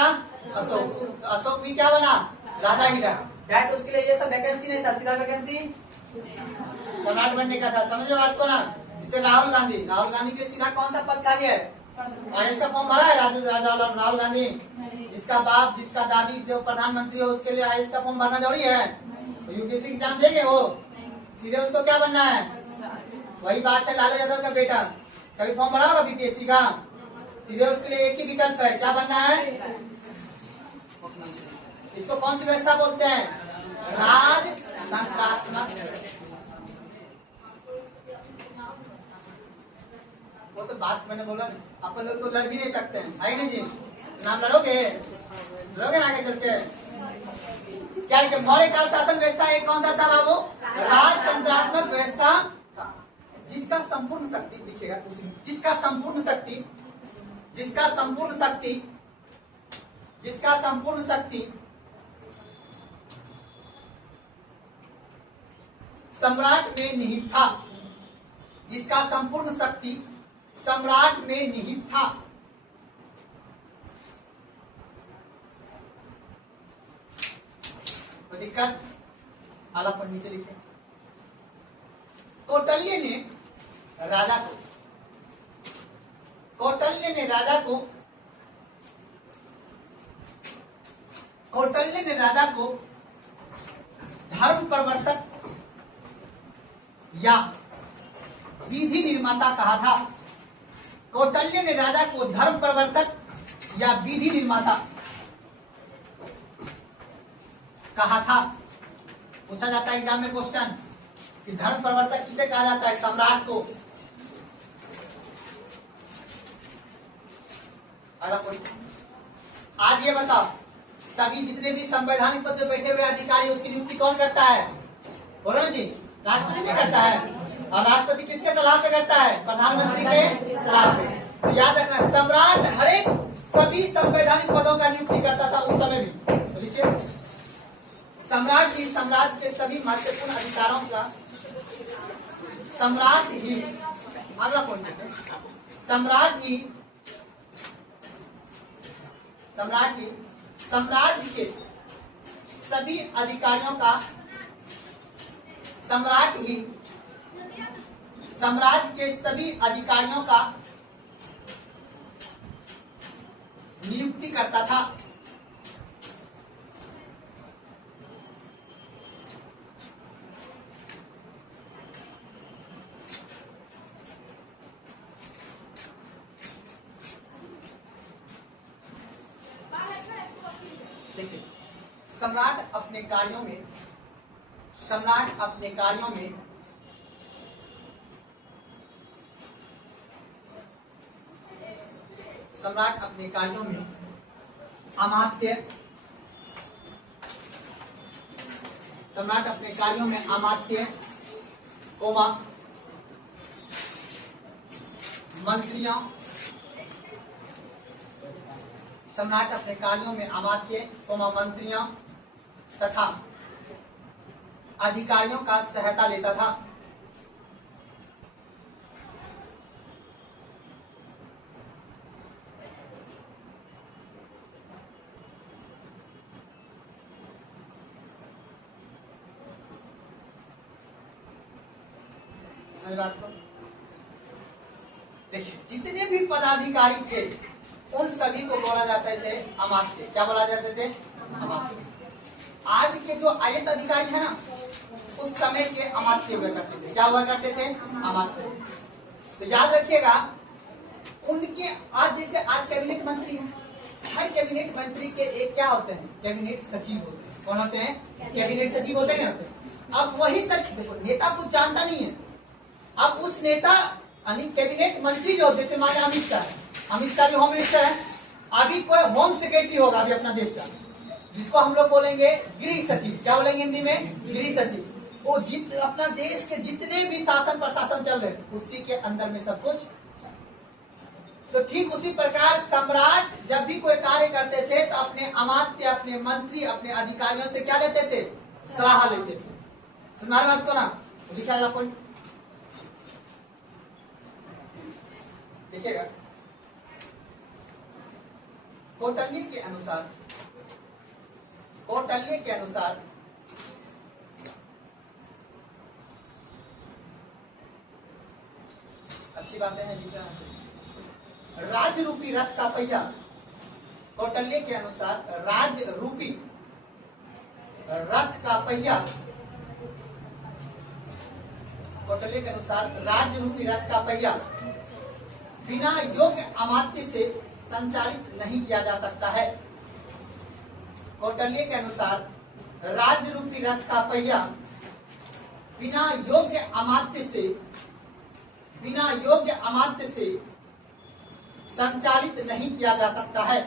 अशोक, तो अशोक भी क्या बना, राजा ही रहा। डायरेक्ट उसके लिए ये सब वैकेंसी नहीं था, सीधा वैकेंसी सम्राट बनने का था। समझ रहे बात को ना। जैसे राहुल गांधी, राहुल गांधी के लिए सीधा कौन सा पद खाली है, आईएएस का फॉर्म भरा है राहुल गांधी। जिसका बाप जिसका दादी जो प्रधानमंत्री हो उसके लिए आईएएस का फॉर्म भरना जरूरी है। तो यूपीएससी एग्जाम देंगे वो, सीधे उसको क्या बनना है। वही बात है लालू यादव का बेटा, कभी फॉर्म भरा होगा बीपीएससी का, सीधे उसके लिए एक ही विकल्प है, क्या बनना है। इसको कौन सी व्यवस्था बोलते हैं, राजतंत्रात्मक। वो तो बात मैंने बोला, अपन लोग तो लड़ भी नहीं सकते हैं, है नहीं जी। नाम लड़ोगे, लड़ोगे ना आगे चल के। क्या लिखे, मौर्य काल शासन व्यवस्था एक कौन सा था बाबू, राजतंत्रात्मक व्यवस्था, जिसका संपूर्ण शक्ति, लिखिएगा जिसका संपूर्ण शक्ति, जिसका संपूर्ण शक्ति, जिसका संपूर्ण शक्ति सम्राट में निहित था, जिसका संपूर्ण शक्ति सम्राट में निहित था। कोई दिक्कत, आला पर नीचे लिखे। कौटिल्य ने राजा को, कौटिल्य ने राजा को, कौटिल्य ने राजा को धर्म प्रवर्तक या विधि निर्माता कहा था। कौटिल्य ने राजा को धर्म प्रवर्तक या विधि निर्माता कहा था। पूछा जाता है एग्जाम में क्वेश्चन कि धर्म प्रवर्तक किसे कहा जाता है, सम्राट को। आज ये बताओ, सभी जितने भी संवैधानिक पद पे बैठे हुए अधिकारी उसकी नियुक्ति कौन करता है, बोलो जी, राष्ट्रपति ने करता है। और राष्ट्रपति किसके सलाह पे करता है, प्रधानमंत्री के सलाह पे। तो याद रखना, सम्राट हर एक सभी संवैधानिक पदों का नियुक्ति करता था उस समय भी। तो लिखिए, सम्राट ही साम्राज्य के सभी महत्वपूर्ण अधिकारों का, सम्राट ही, अगला पॉइंट है, सम्राट ही साम्राज्य के सभी अधिकारियों का, सम्राट ही साम्राज्य के सभी अधिकारियों का नियुक्ति करता था। देखिए, सम्राट अपने कार्यों में सम्राट अपने कार्यों में अमात्य कोमा मंत्रियों सम्राट अपने कार्यों में अमात्य कोमा मंत्रियों तथा अधिकारियों का सहायता लेता था। समझ बात को? देखिए, जितने भी पदाधिकारी थे उन सभी को बोला जाते थे अमात्य। क्या बोला जाते थे? अमात्य। आज के जो आईएएस अधिकारी है ना, उस समय के अमात्य हुआ करते थे। क्या हुआ करते थे? अमात्य। तो याद रखिएगा, उनके आज जैसे आज कैबिनेट मंत्री है, हर कैबिनेट मंत्री के एक क्या होते हैं? कैबिनेट सचिव होते हैं। कौन होते हैं? कैबिनेट सचिव होते हैं। अब वही सचिव, देखो, नेता कुछ जानता नहीं है। अब उस नेता यानी कैबिनेट मंत्री जो, जैसे मान अमित शाह है, अमित शाह भी होम मिनिस्टर है। अभी कोई होम सेक्रेटरी होगा अभी अपना देश का, जिसको हम लोग बोलेंगे गृह सचिव। क्या बोलेंगे हिंदी में? गृह सचिव। वो अपना देश के जितने भी शासन प्रशासन चल रहे हैं उसी के अंदर में सब कुछ। तो ठीक उसी प्रकार सम्राट जब भी कोई कार्य करते थे तो अपने अमात्य, अपने मंत्री, अपने अधिकारियों से क्या लेते थे? सलाह लेते थे। तुम्हारी बात को ना लिखा कोई देखिएगा, कौटिल्य के अनुसार अच्छी बातें हैं लिखना। राज रूपी रथ का पहिया, कौटिल्य के अनुसार राज रूपी रथ का पहिया, कौटिल्य के अनुसार राज रूपी रथ का पहिया बिना योग्य अमात्य से संचालित नहीं किया जा सकता है। कौटिल्य के अनुसार राज रूपी रथ का पहिया बिना योग्य अमात्य से संचालित नहीं किया जा सकता है।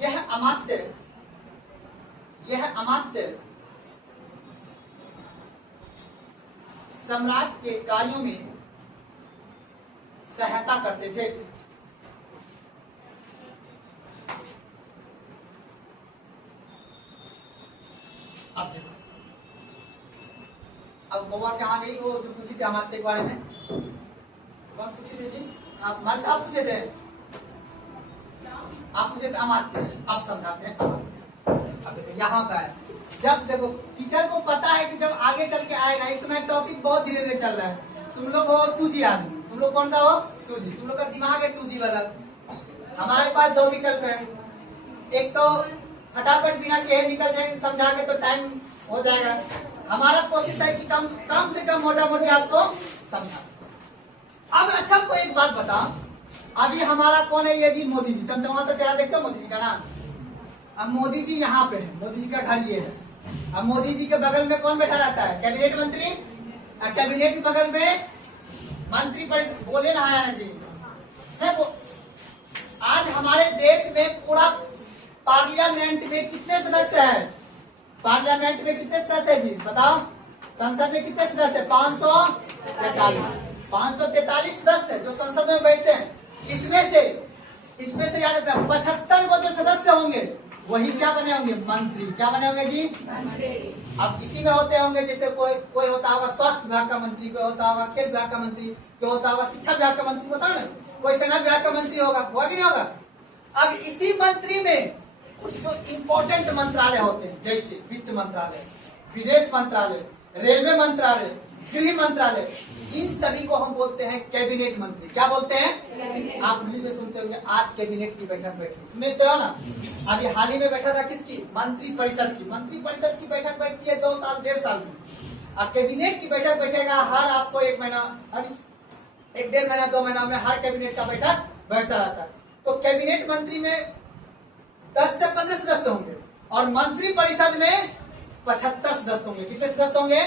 यह अमात्य सम्राट के कार्यों में सहायता करते थे। अब देखो, अब बउआ कहाँ गई? वो जो पूछी थी अमात्य के बारे में, कौन पूछी थी जी? आप हमारे साहब पूछे थे। आप पूछे थे अमात्य, आप समझाते हैं अमात्य। अब देखो यहाँ का है, जब देखो टीचर को पता है कि जब आगे चल के आएगा, एक तो मैं टॉपिक बहुत धीरे धीरे चल रहा है। तुम लोग हो 2G आदमी, तुम लोग कौन सा हो? 2G। तुम लोग का दिमाग है 2G वाला। हमारे पास दो विकल्प है, एक तो फटाफट बिना कहे निकल जाए, समझा के तो टाइम हो जाएगा। हमारा कोशिश है कि कम से कम मोटा मोटी आपको समझा। अब अच्छा आपको एक बात बता, अभी हमारा कौन है? ये जी मोदी जी। चमचमा तो चेहरा देखते हो मोदी जी का ना। अब मोदी जी यहाँ पे है, मोदी जी का घर ये है। अब मोदी जी के बगल में कौन बैठा रहता है? कैबिनेट मंत्री। कैबिनेट बगल में मंत्री परिषद। बोले ना आया जी, आज हमारे देश में पूरा पार्लियामेंट में कितने सदस्य हैं? पार्लियामेंट में कितने सदस्य है जी बताओ? संसद में कितने सदस्य है? 543 सदस्य है जो संसद में बैठते हैं। इसमें से याद रखना 75 को जो सदस्य होंगे वही क्या बने होंगे? मंत्री। क्या बने होंगे जी? मंत्री। अब इसी में होते होंगे, जैसे कोई होता होगा स्वास्थ्य विभाग का मंत्री, कोई होता होगा खेल विभाग का मंत्री, कोई होता होगा शिक्षा विभाग का मंत्री, बताओ ना, कोई सेना विभाग का मंत्री होगा कि नहीं होगा? अब इसी मंत्री में कुछ जो इम्पोर्टेंट मंत्रालय होते हैं, जैसे वित्त मंत्रालय, विदेश मंत्रालय, रेलवे मंत्रालय, गृह मंत्रालय, इन सभी को हम बोलते हैं कैबिनेट मंत्री। क्या बोलते हैं? आप न्यूज में सुनते होंगे आज कैबिनेट की बैठक बैठी, सुने तो हो ना। अभी हाल ही में बैठा था किसकी? मंत्री परिषद की। मंत्री परिषद की बैठक बैठती है 2 साल 1.5 साल में। अब कैबिनेट की बैठक बैठेगा हर आपको 1 महीना, हर 1-1.5 महीना 2 महीना में हर कैबिनेट का बैठक बैठता रहता है। तो कैबिनेट मंत्री में 10 से 15 सदस्य होंगे और मंत्री परिषद में 75 सदस्य होंगे। कितने सदस्य होंगे?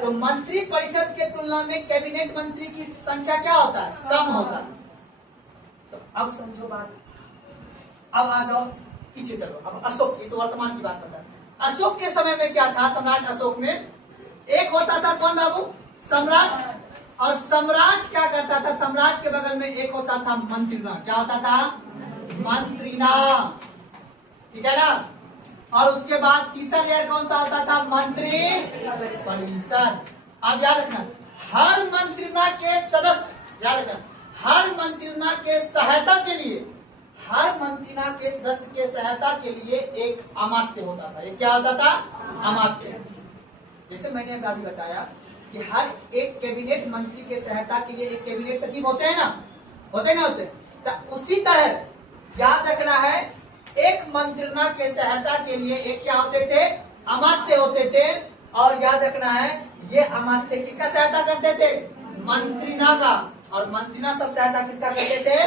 तो मंत्री परिषद के तुलना में कैबिनेट मंत्री की संख्या क्या होता है? कम होता है। तो अब समझो बात, अब आ जाओ पीछे चलो। अब अशोक की, तो वर्तमान की बात बता। अशोक के समय में क्या था? सम्राट अशोक में एक होता था कौन बाबू? सम्राट। और सम्राट क्या करता था? सम्राट के बगल में एक होता था मंत्रिना। क्या होता था? मंत्रिना, ठीक है ना। और उसके बाद तीसरा लेयर कौन सा होता था? मंत्री परिषद। अब याद रखना, हर मंत्रिना के सदस्य, याद रखना, हर मंत्रिना के सहायता के लिए, हर मंत्रिना के सदस्य के सहायता के लिए एक अमात्य होता था। ये क्या होता था? अमात्य। जैसे मैंने अभी बताया कि हर एक कैबिनेट मंत्री के सहायता के लिए एक कैबिनेट सचिव होते हैं ना, होते ना होते। तो उसी तरह याद रखना है, एक मंत्रिना के सहायता के लिए एक क्या होते थे? अमात्य होते थे। और याद रखना है, ये अमात्य किसका सहायता करते थे? मंत्रिना का। और मंत्रिना सब सहायता किसका करते थे?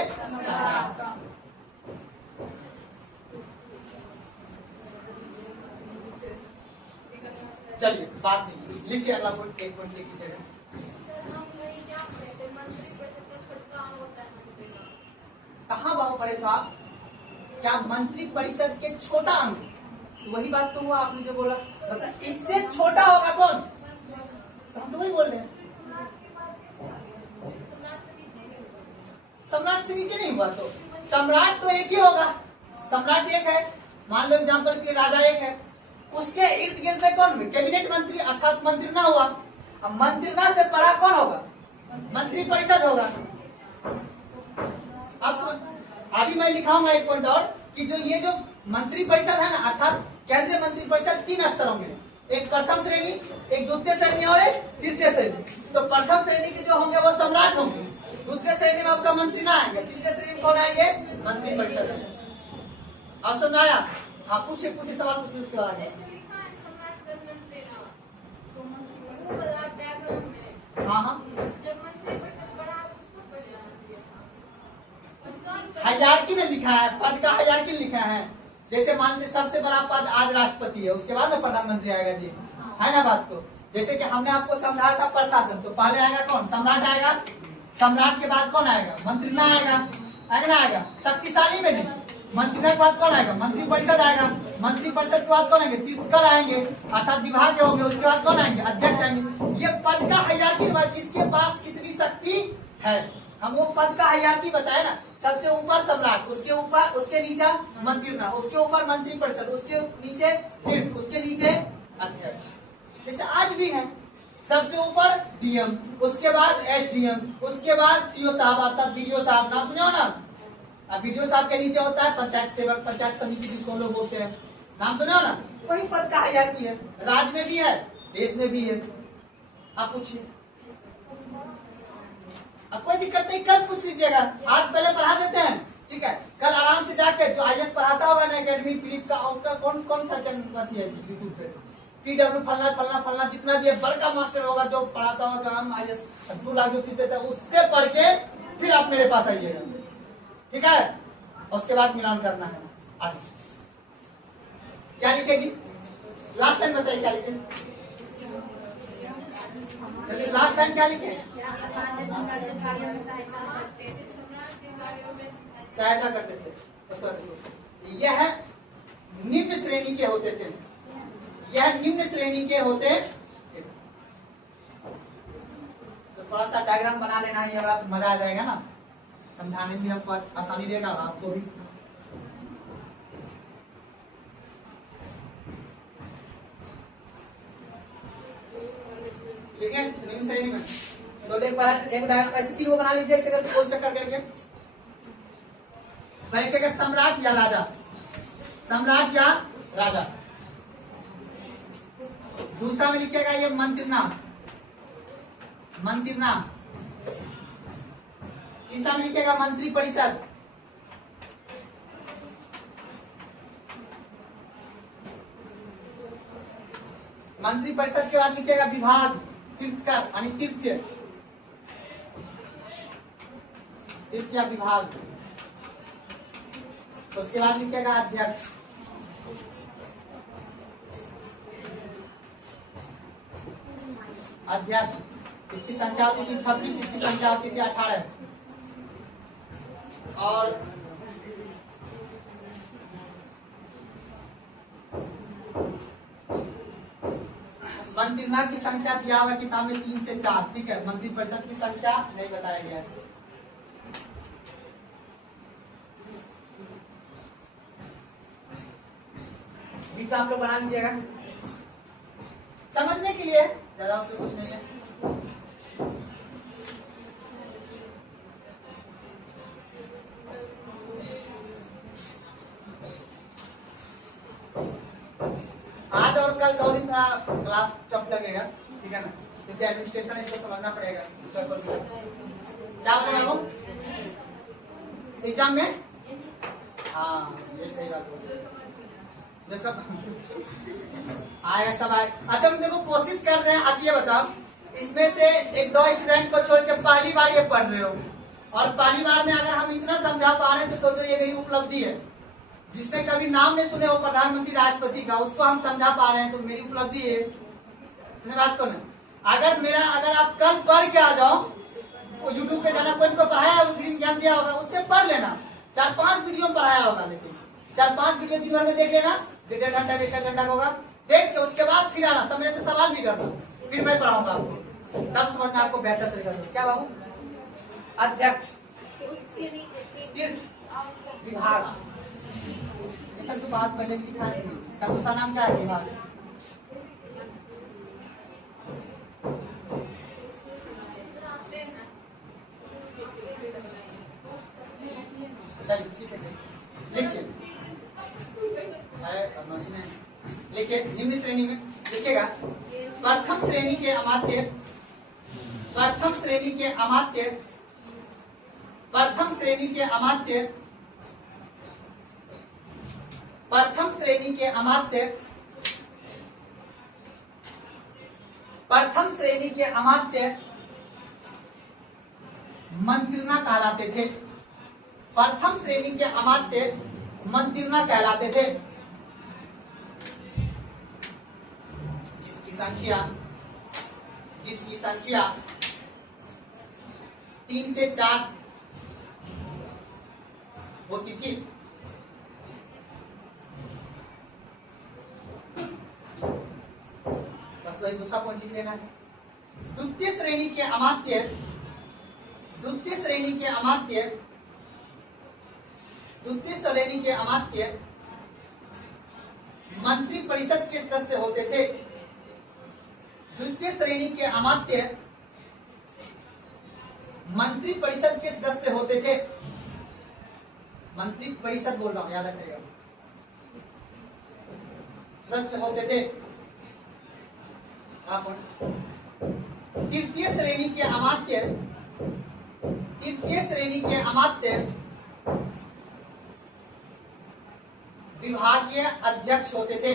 चलिए बात नहीं, लिखिए अगला पॉइंट, एक पॉइंट लिखिए। कहाँ बाबू पढ़े थे आप? क्या मंत्री परिषद के छोटा अंग? वही बात तो हुआ आपने जो बोला, मतलब इससे छोटा होगा कौन? तो हम तो वही बोल रहे हैं, सम्राट से नीचे नहीं हुआ। तो सम्राट तो एक ही होगा, सम्राट एक है। मान लो एग्जाम्पल के लिए राजा एक है, उसके इर्द गिर्द में कौन? कैबिनेट मंत्री अर्थात मंत्रिना हुआ। अब मंत्रिना से बड़ा कौन होगा? मंत्री परिषद होगा। आप समझ, अभी मैं लिखाऊंगा एक पॉइंट और कि जो ये जो मंत्री परिषद है ना, अर्थात केंद्रीय मंत्री परिषद 3 स्तरों में, एक प्रथम श्रेणी, एक द्वितीय श्रेणी और एक तृतीय श्रेणी। तो प्रथम श्रेणी के जो होंगे वो सम्राट होंगे, द्वितीय श्रेणी में आपका मंत्रिना आएंगे, तीसरे श्रेणी में कौन आएंगे? मंत्री परिषद। और समझ आया? हाँ पूछिए पूछिए, सवाल पूछिए उसके बाद। हाँ हाँ, हायरार्की ने लिखा है, पद का हायरार्की लिखा है। जैसे मान लीजिए सबसे बड़ा पद आज राष्ट्रपति है, उसके बाद ना प्रधानमंत्री आएगा जी, है ना बात को। जैसे कि हमने आपको समझाया था प्रशासन, तो पहले आएगा कौन? सम्राट आएगा। सम्राट के बाद कौन आएगा? मंत्रिना आएगा, आएगा ना आएगा। शक्तिशाली में जी मंत्रिना के बाद कौन आएगा? मंत्री परिषद आएगा। मंत्री परिषद के बाद कौन आएंगे? तीर्थकर आएंगे, अर्थात विभाग के होंगे। उसके बाद कौन आएंगे? अध्यक्ष आएंगे। ये पद का हायरार्की किसके पास कितनी शक्ति है, हम वो पद का हायरार्की बताए ना। सबसे ऊपर सम्राट, उसके ऊपर उसके नीचे मंत्रिना, उसके ऊपर मंत्री परिषद, उसके नीचे तीर्थ, उसके नीचे अध्यक्ष। जैसे आज भी है, सबसे ऊपर डीएम, उसके बाद एसडीएम, उसके बाद सीओ साहब अर्थात बीडीओ साहब, नाम सुने हो ना। बीडीओ साहब के नीचे होता है पंचायत सेवक, पंचायत समिति जिसको हम लोग बोलते हैं, नाम सुने हो ना। वही पद का हायरार्की है, राज्य में भी है, देश में भी है। आप पूछिए, अब कोई दिक्कत नहीं, कल पूछ लीजिएगा, आज पहले पढ़ा देते हैं, ठीक है। कल आराम से जाके जो आईएएस पढ़ाता होगा ना एकेडमी फिलिप का, उनका कौन सा चैनल है यूट्यूब पे, पीडब्ल्यू फलना फलना फलना जितना भी है, बड़का मास्टर होगा जो पढ़ाता होगा, हम आईएएस 2 लाख जो फीस देता है, उससे पढ़ के फिर आप मेरे पास आइएगा, ठीक है। उसके बाद मिलान करना है। आज क्या लिखे जी? लास्ट टाइम बताइए क्या लिखे? लास्ट टाइम क्या लिखे? सहायता करते थे। यह निम्न श्रेणी के होते थे, यह निम्न श्रेणी के होते। तो थोड़ा सा डायग्राम बना लेना है, अगर आप मजा आ जाएगा ना, समझाने में हमको आसानी रहेगा, आपको भी। ठीक है, निम्न श्रेणी में तो एक डायग्राम ऐसे 3 बना लीजिए, इसे अगर गोल चक्कर करके पहले सम्राट या राजा, सम्राट या राजा। दूसरा में लिखेगा ये मंत्रिना, मंत्रिना। तीसरा में लिखेगा मंत्री परिषद। मंत्रिपरिषद के बाद लिखेगा विभाग, तीर्थकर यानी तीर्थ्य, तीर्थ या विभाग। उसके बाद लिखेगा अध्यक्ष, अध्यक्ष। इसकी संख्या होती थी 26, इसकी संख्या होती थी 18। और मंत्रिणा की संख्या दिया हुआ किताब में 3 से 4, ठीक है। मंत्रिपरिषद की संख्या नहीं बताया गया है। बीच आप लोग बना लीजिएगा समझने के लिए, ज्यादा उसमें कुछ नहीं है। आज और कल 2 दिन थोड़ा क्लास टफ लगेगा, ठीक है ना, क्योंकि एडमिनिस्ट्रेशन इसको समझना पड़ेगा। क्या बोले बाबू एग्जाम में? हाँ ये सही बात बोली, ये सब आया सब आए। अच्छा हम देखो कोशिश कर रहे हैं। आज ये बताओ, इसमें से 1-2 स्टूडेंट को छोड़ के पहली बार ये पढ़ रहे हो, और पहली बार में अगर हम इतना समझा पा रहे हैं तो सोचो ये मेरी उपलब्धि है। जिसने कभी नाम नहीं सुने हो प्रधानमंत्री राष्ट्रपति का, उसको हम समझा पा रहे हैं तो मेरी उपलब्धि है। सुने बात को ना, अगर आप कल पढ़ के आ जाओ, यूट्यूब पे जाना, कोई को पढ़ाया होगा, ज्ञान दिया होगा, उससे पढ़ लेना। 4-5 वीडियो पढ़ाया होगा, लेकिन 4-5 वीडियो दिन भर में देख लेना, 1.5 घंटा 1.5 घंटा होगा, देख के उसके बाद फिर आना, तब मेरे से सवाल भी कर दो, फिर मैं पढ़ाऊंगा आपको, तब समझना आपको बेहतर तरीका से। क्या बाबू? अध्यक्ष, तीर्थ विभाग, ये सब तो बात पहले भी लिखा है। इसका दूसरा नाम क्या है? विभाग। चलिए ठीक है, लिखिए लिखिए। निम्न श्रेणी में लिखिएगा, प्रथम श्रेणी के अमात्य, प्रथम श्रेणी के अमात्य, प्रथम श्रेणी के अमात्य, प्रथम श्रेणी के अमात्य, प्रथम श्रेणी के अमात्य मंत्रिणा कहलाते थे। प्रथम श्रेणी के अमात्य मंत्रिणा कहलाते थे, जिसकी संख्या 3 से 4 होती थी। बस वही दूसरा पॉइंट लिख लेना है। द्वितीय श्रेणी के अमात्य, द्वितीय श्रेणी के अमात्य, द्वितीय श्रेणी के अमात्य मंत्री परिषद के सदस्य होते थे। द्वितीय श्रेणी के अमात्य मंत्री परिषद के सदस्य होते थे। मंत्री परिषद बोल रहा हूं, याद रखिएगा, सदस्य होते थे। तृतीय श्रेणी के अमात्य, तृतीय श्रेणी के अमात्य विभागीय अध्यक्ष होते थे।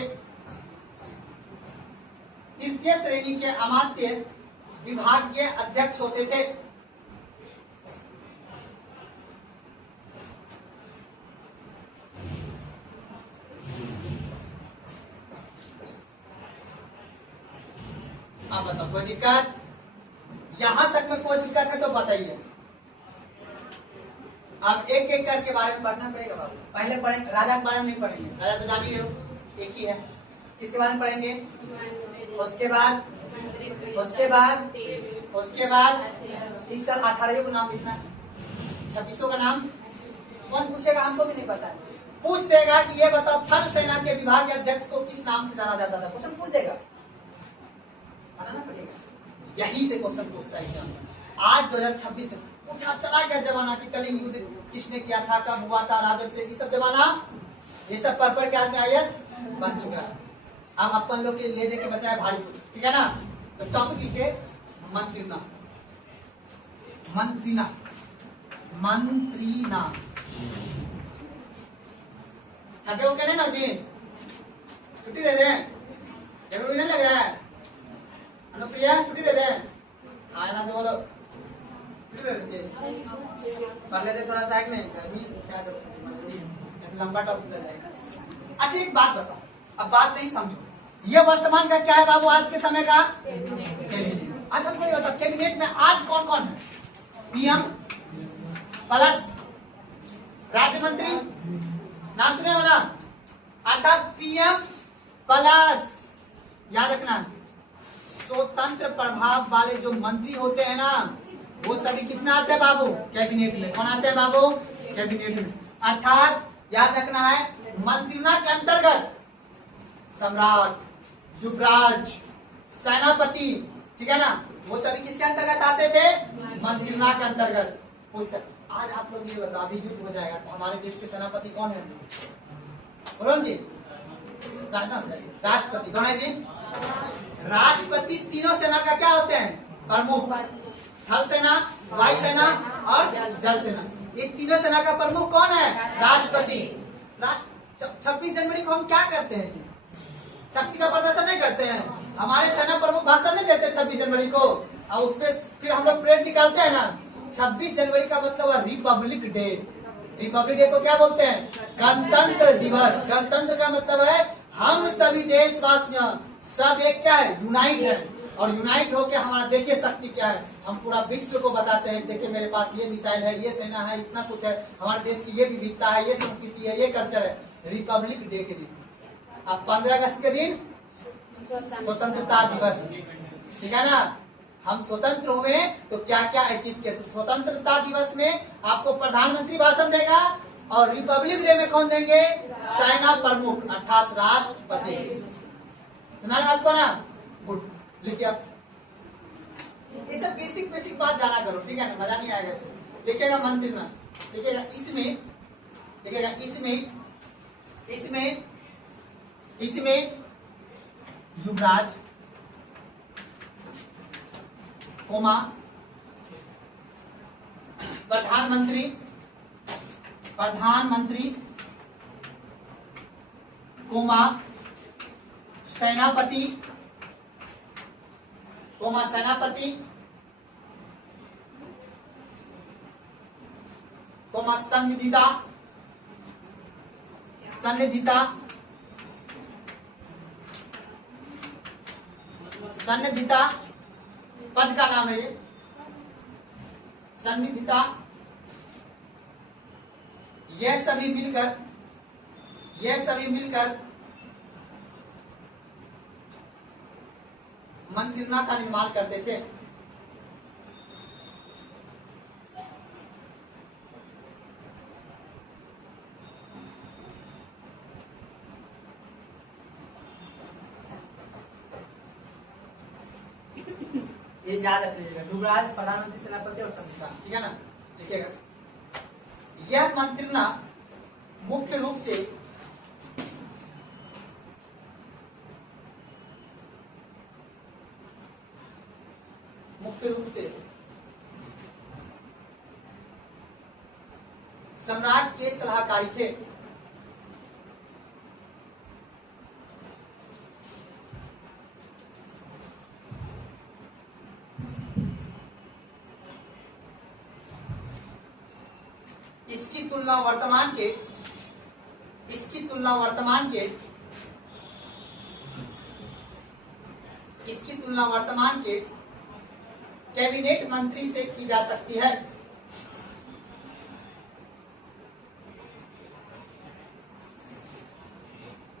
तृतीय श्रेणी के अमात्य विभागीय अध्यक्ष होते थे। आप बताओ कोई दिक्कत? यहां तक में कोई दिक्कत है तो बताइए। अब एक एक करके बारे में पढ़ना पड़ेगा बाबू। पहले पढ़ेंगे राजा के बारे में, नहीं पढ़ेंगे, राजा तो जान ही हो, एक ही है। किसके बारे में पढ़ेंगे? उसके बाद, उसके बाद, उसके बाद इस सब 18 को नाम लिखना है। 26 का नाम कौन पूछेगा? हमको भी नहीं पता है। पूछ देगा कि ये बताओ थल सेना के विभाग अध्यक्ष को किस नाम से जाना जाता था? क्वेश्चन पूछ देगा, बनाना पड़ेगा। यही से क्वेश्चन पूछता है एग्जाम में। आज 2026 में पूछा चला गया जमाना कि कलिंग युद्ध किसने किया था, कब हुआ था, राजन से, ये सब जमाना, ये सब पढ़ के आदमी IAS बन चुका है। हम अपन लोग के ले दे के बचाए भारी कुछ, ठीक है ना। तो टॉपिक लिखे मंत्रिणा, मंत्रिणा, मंत्रिणा। थके हो क्या नहीं ना जी? छुट्टी दे दें? भी नहीं लग रहा है? अनुप्रिया छुट्टी दे दें? हाँ ना तो बोलो छुट्टी दे देते पढ़ लेते थोड़ा सा में गर्मी क्या कर सकते, लंबा टॉपिक लग जाएगा। अच्छा एक बात बताओ, अब बात नहीं समझो, ये वर्तमान का क्या है बाबू आज के समय का? कैबिनेट। आज हमको ये बताओ कैबिनेट में आज कौन कौन है? पीएम प्लस राज्य मंत्री, नाम सुने हो ना? अर्थात पीएम प्लस, याद रखना, स्वतंत्र प्रभाव वाले जो मंत्री होते हैं ना, वो सभी किसमें आते हैं बाबू? कैबिनेट में। कौन आते हैं बाबू? कैबिनेट में। अर्थात याद रखना है, मंत्रिमंडल के अंतर्गत सम्राट, युवराज, सेनापति, ठीक है ना, वो सभी किसके अंतर्गत आते थे? मंत्रिमंडल के अंतर्गत। पुस्तक आज आप लोग ये बताओ, अभी युद्ध हो जाएगा तो हमारे देश के सेनापति कौन है? बोलो जी, राष्ट्रपति। कौन है जी? राष्ट्रपति तीनों सेना का क्या होते हैं? प्रमुख। थल सेना, वायु सेना और जल सेना। ये तीनों सेना का प्रमुख कौन है? राष्ट्रपति। 26 जनवरी को हम क्या करते हैं जी? शक्ति का प्रदर्शन नहीं करते हैं? हमारे सेना प्रमुख भाषण नहीं देते 26 जनवरी को, और उस पर फिर हम लोग परेड निकालते हैं ना। 26 जनवरी का मतलब है रिपब्लिक डे। रिपब्लिक डे को क्या बोलते हैं? गणतंत्र दिवस। गणतंत्र का मतलब है हम सभी देशवासियों सब एक क्या है? यूनाइट है। और यूनाइट होके हमारा देखिए शक्ति क्या है, हम पूरा विश्व को बताते हैं देखिए मेरे पास ये मिसाइल है, ये सेना है, इतना कुछ है, हमारे देश की ये विविधता है, ये संस्कृति है, ये कल्चर है। रिपब्लिक डे के दिन, अब 15 अगस्त के दिन स्वतंत्रता दिवस, ठीक है ना, हम स्वतंत्र हुए तो क्या क्या अचीव किया। स्वतंत्रता दिवस में आपको प्रधानमंत्री भाषण देगा, और रिपब्लिक डे में कौन देंगे? सेना प्रमुख अर्थात राष्ट्रपति। सुना बात को ना? गुड, लिखिए आप। ये सब बेसिक बेसिक बात जाना करो, ठीक है ना, मजा नहीं आएगा इसे। लिखिएगा मंत्रिमंडल, लिखिएगा इसमें, लिखिएगा इसमें, इसमें, इसमें युवराज, कोमा प्रधानमंत्री, प्रधानमंत्री, कोमा सेनापति, कोमा सेनापति, कोमा संनिधिता, सन्निधिता, सन्निधिता पद का नाम है ये, सन्निधिता। यह सभी मिलकर, यह सभी मिलकर मंत्रिमंडल का निर्माण करते थे। ये याद रखिएगा, युवराज, प्रधानमंत्री, सेनापति और संविधान, ठीक है ना। देखिएगा, यह मंत्रिमंडल मुख्य रूप से सम्राट के सलाहकारी थे। इसकी तुलना वर्तमान के, इसकी तुलना वर्तमान के, इसकी तुलना वर्तमान के कैबिनेट मंत्री से की जा सकती है।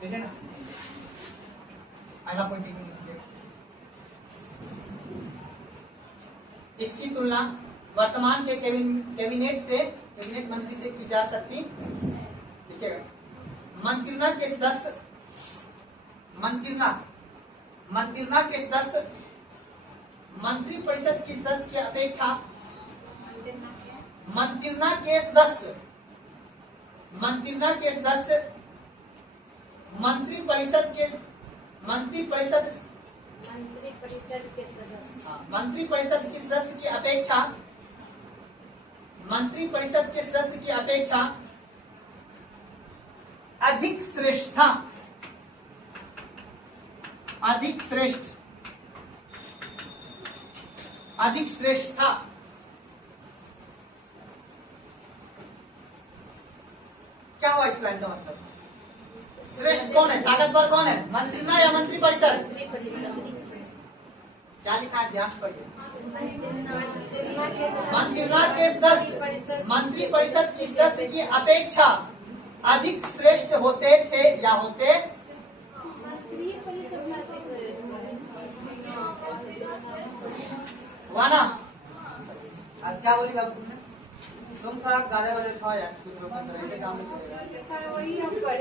ठीक है ना, अगला पॉइंट इसकी तुलना वर्तमान के कैबिनेट से, कैबिनेट मंत्री से की जा सकती। ठीक है, मंत्रिमंडल के सदस्य, मंत्रिमंडल के सदस्य मंत्रिपरिषद की सदस्य की अपेक्षा, मंत्रिमंडल के सदस्य, मंत्रिमंडल के सदस्य मंत्रिपरिषद के, मंत्रिपरिषद मंत्रिपरिषद के सदस्य की अपेक्षा, मंत्रिपरिषद के सदस्य की अपेक्षा अधिक श्रेष्ठता, अधिक श्रेष्ठ, अधिक श्रेष्ठ था। क्या हुआ इस लाइन का मतलब? श्रेष्ठ कौन है? ताकतवर कौन है? मंत्रिना या मंत्री परिषद? क्या लिखा है, ध्यान से पढ़िए। मंत्रिना के सदस्य मंत्री परिषद की सदस्य की अपेक्षा अधिक श्रेष्ठ होते थे या होते? हुआ ना? क्या बोली बाबू ने? तुम थोड़ा 11 बजे उठाओ यार, ऐसे काम नहीं चलेगा।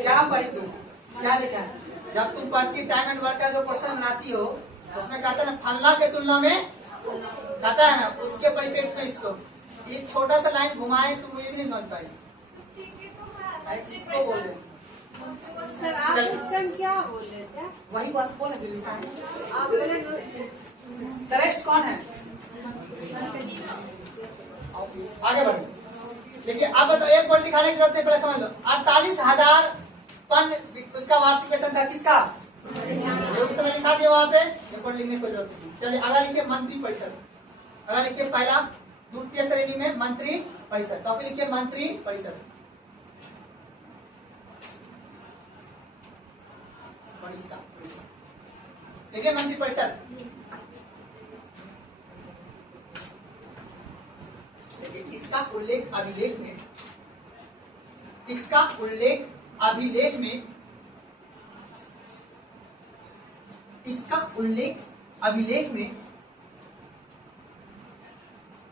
क्या पढ़ी तुम? क्या लिखा है? जब तुम पढ़ती टाइम एंड वर्क का जो क्वेश्चन बनाती हो, उसमें कहता है ना फलना के तुलना में, कहता है ना, उसके परिप्रेक्ष्य में इसको ये छोटा सा लाइन घुमाए तो मुझे भी नहीं समझ पाई। इसको बोल सर आप उस टाइम क्या बोले थे? वही बात बोले दिल्ली का। आप बोले श्रेष्ठ कौन है? आगे बढ़ो। देखिए अब बताओ, एक वर्ड लिखाने की जरूरत नहीं, पहले समझ लो। 48,000 पन उसका वार्षिक वेतन था, किसका? उस समय लिखा दिया वहां पे, एक वर्ड लिखने की कोई जरूरत नहीं। चलिए अगला लिखिए मंत्री परिषद। अगला लिखिए पहला द्वितीय श्रेणी में मंत्री परिषद, टॉपिक लिखिए मंत्री परिषद। देखिए मंत्री परिषद, देखिए इसका उल्लेख अभिलेख में, इसका उल्लेख अभिलेख में, इसका उल्लेख अभिलेख में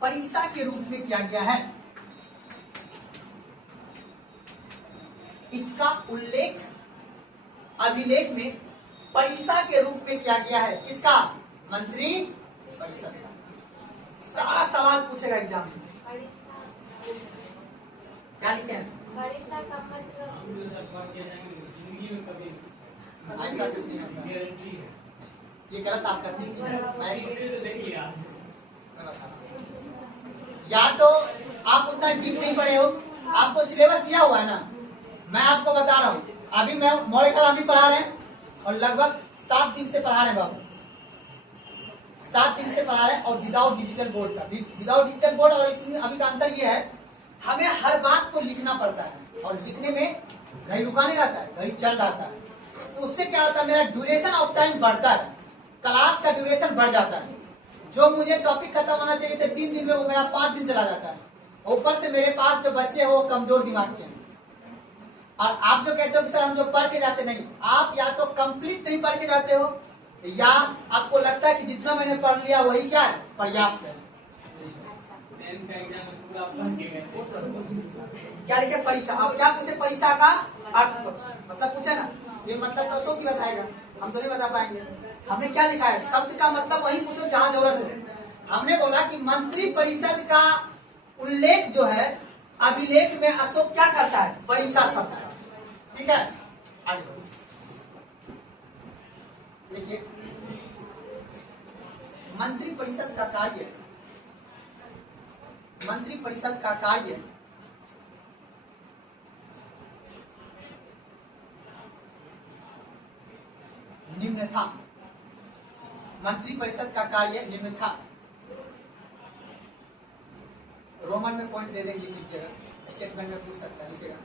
परिसा के रूप में किया गया है। इसका उल्लेख अभिलेख में परिसा के रूप में किया गया है। किसका? मंत्री परिषद का। सारा सवाल पूछेगा एग्जाम में। क्या लिखे हैं? परिसा का मतलब ऐसा कुछ नहीं होता, ये गलत आप करते हैं। या तो आप उतना डीप नहीं पढ़े हो, आपको सिलेबस दिया हुआ है ना, मैं आपको बता रहा हूँ। अभी मैं मॉडल कलाम भी पढ़ा रहे हैं और लगभग 7 दिन से पढ़ा रहे हैं बाबू, 7 दिन से पढ़ा रहे हैं, और विदाउट डिजिटल बोर्ड का, विदाउट डिजिटल बोर्ड। और इसमें अभी का अंतर ये है, हमें हर बात को लिखना पड़ता है, और लिखने में घड़ी रुका नहीं रहता है, घड़ी चल रहता है। तो उससे क्या होता है, मेरा ड्यूरेशन ऑफ टाइम बढ़ता है, क्लास का ड्यूरेशन बढ़ जाता है। जो मुझे टॉपिक खत्म होना चाहिए थे 3 दिन में, वो मेरा 5 दिन चला जाता है। ऊपर से मेरे पास जो बच्चे हो कमजोर दिमाग के हैं, और आप जो कहते हो कि सर हम जो पढ़ के जाते, नहीं, आप या तो कंप्लीट नहीं पढ़ के जाते हो, या आपको लगता है कि जितना मैंने पढ़ लिया वही क्या है, पर्याप्त है। क्या लिखे? परिसा। अब क्या पूछे? परिसा का अर्थ मतलब पूछे ना, ये मतलब तो अशोक ही बताएगा, हम तो नहीं बता पाएंगे। हमने क्या लिखा है? शब्द का मतलब वही पूछो जहां जरूरत हो। हमने बोला कि मंत्री परिषद का उल्लेख जो है अभिलेख में अशोक क्या करता है? परिषद शब्द का। ठीक है, आगे देखिए मंत्री परिषद का कार्य, मंत्री परिषद का कार्य निम्न था। मंत्री परिषद का कार्य निम्न था। रोमन में पॉइंट दे देंगे, लिख लीजिएगा, स्टेटमेंट में पूछ सकता है, लिखिएगा।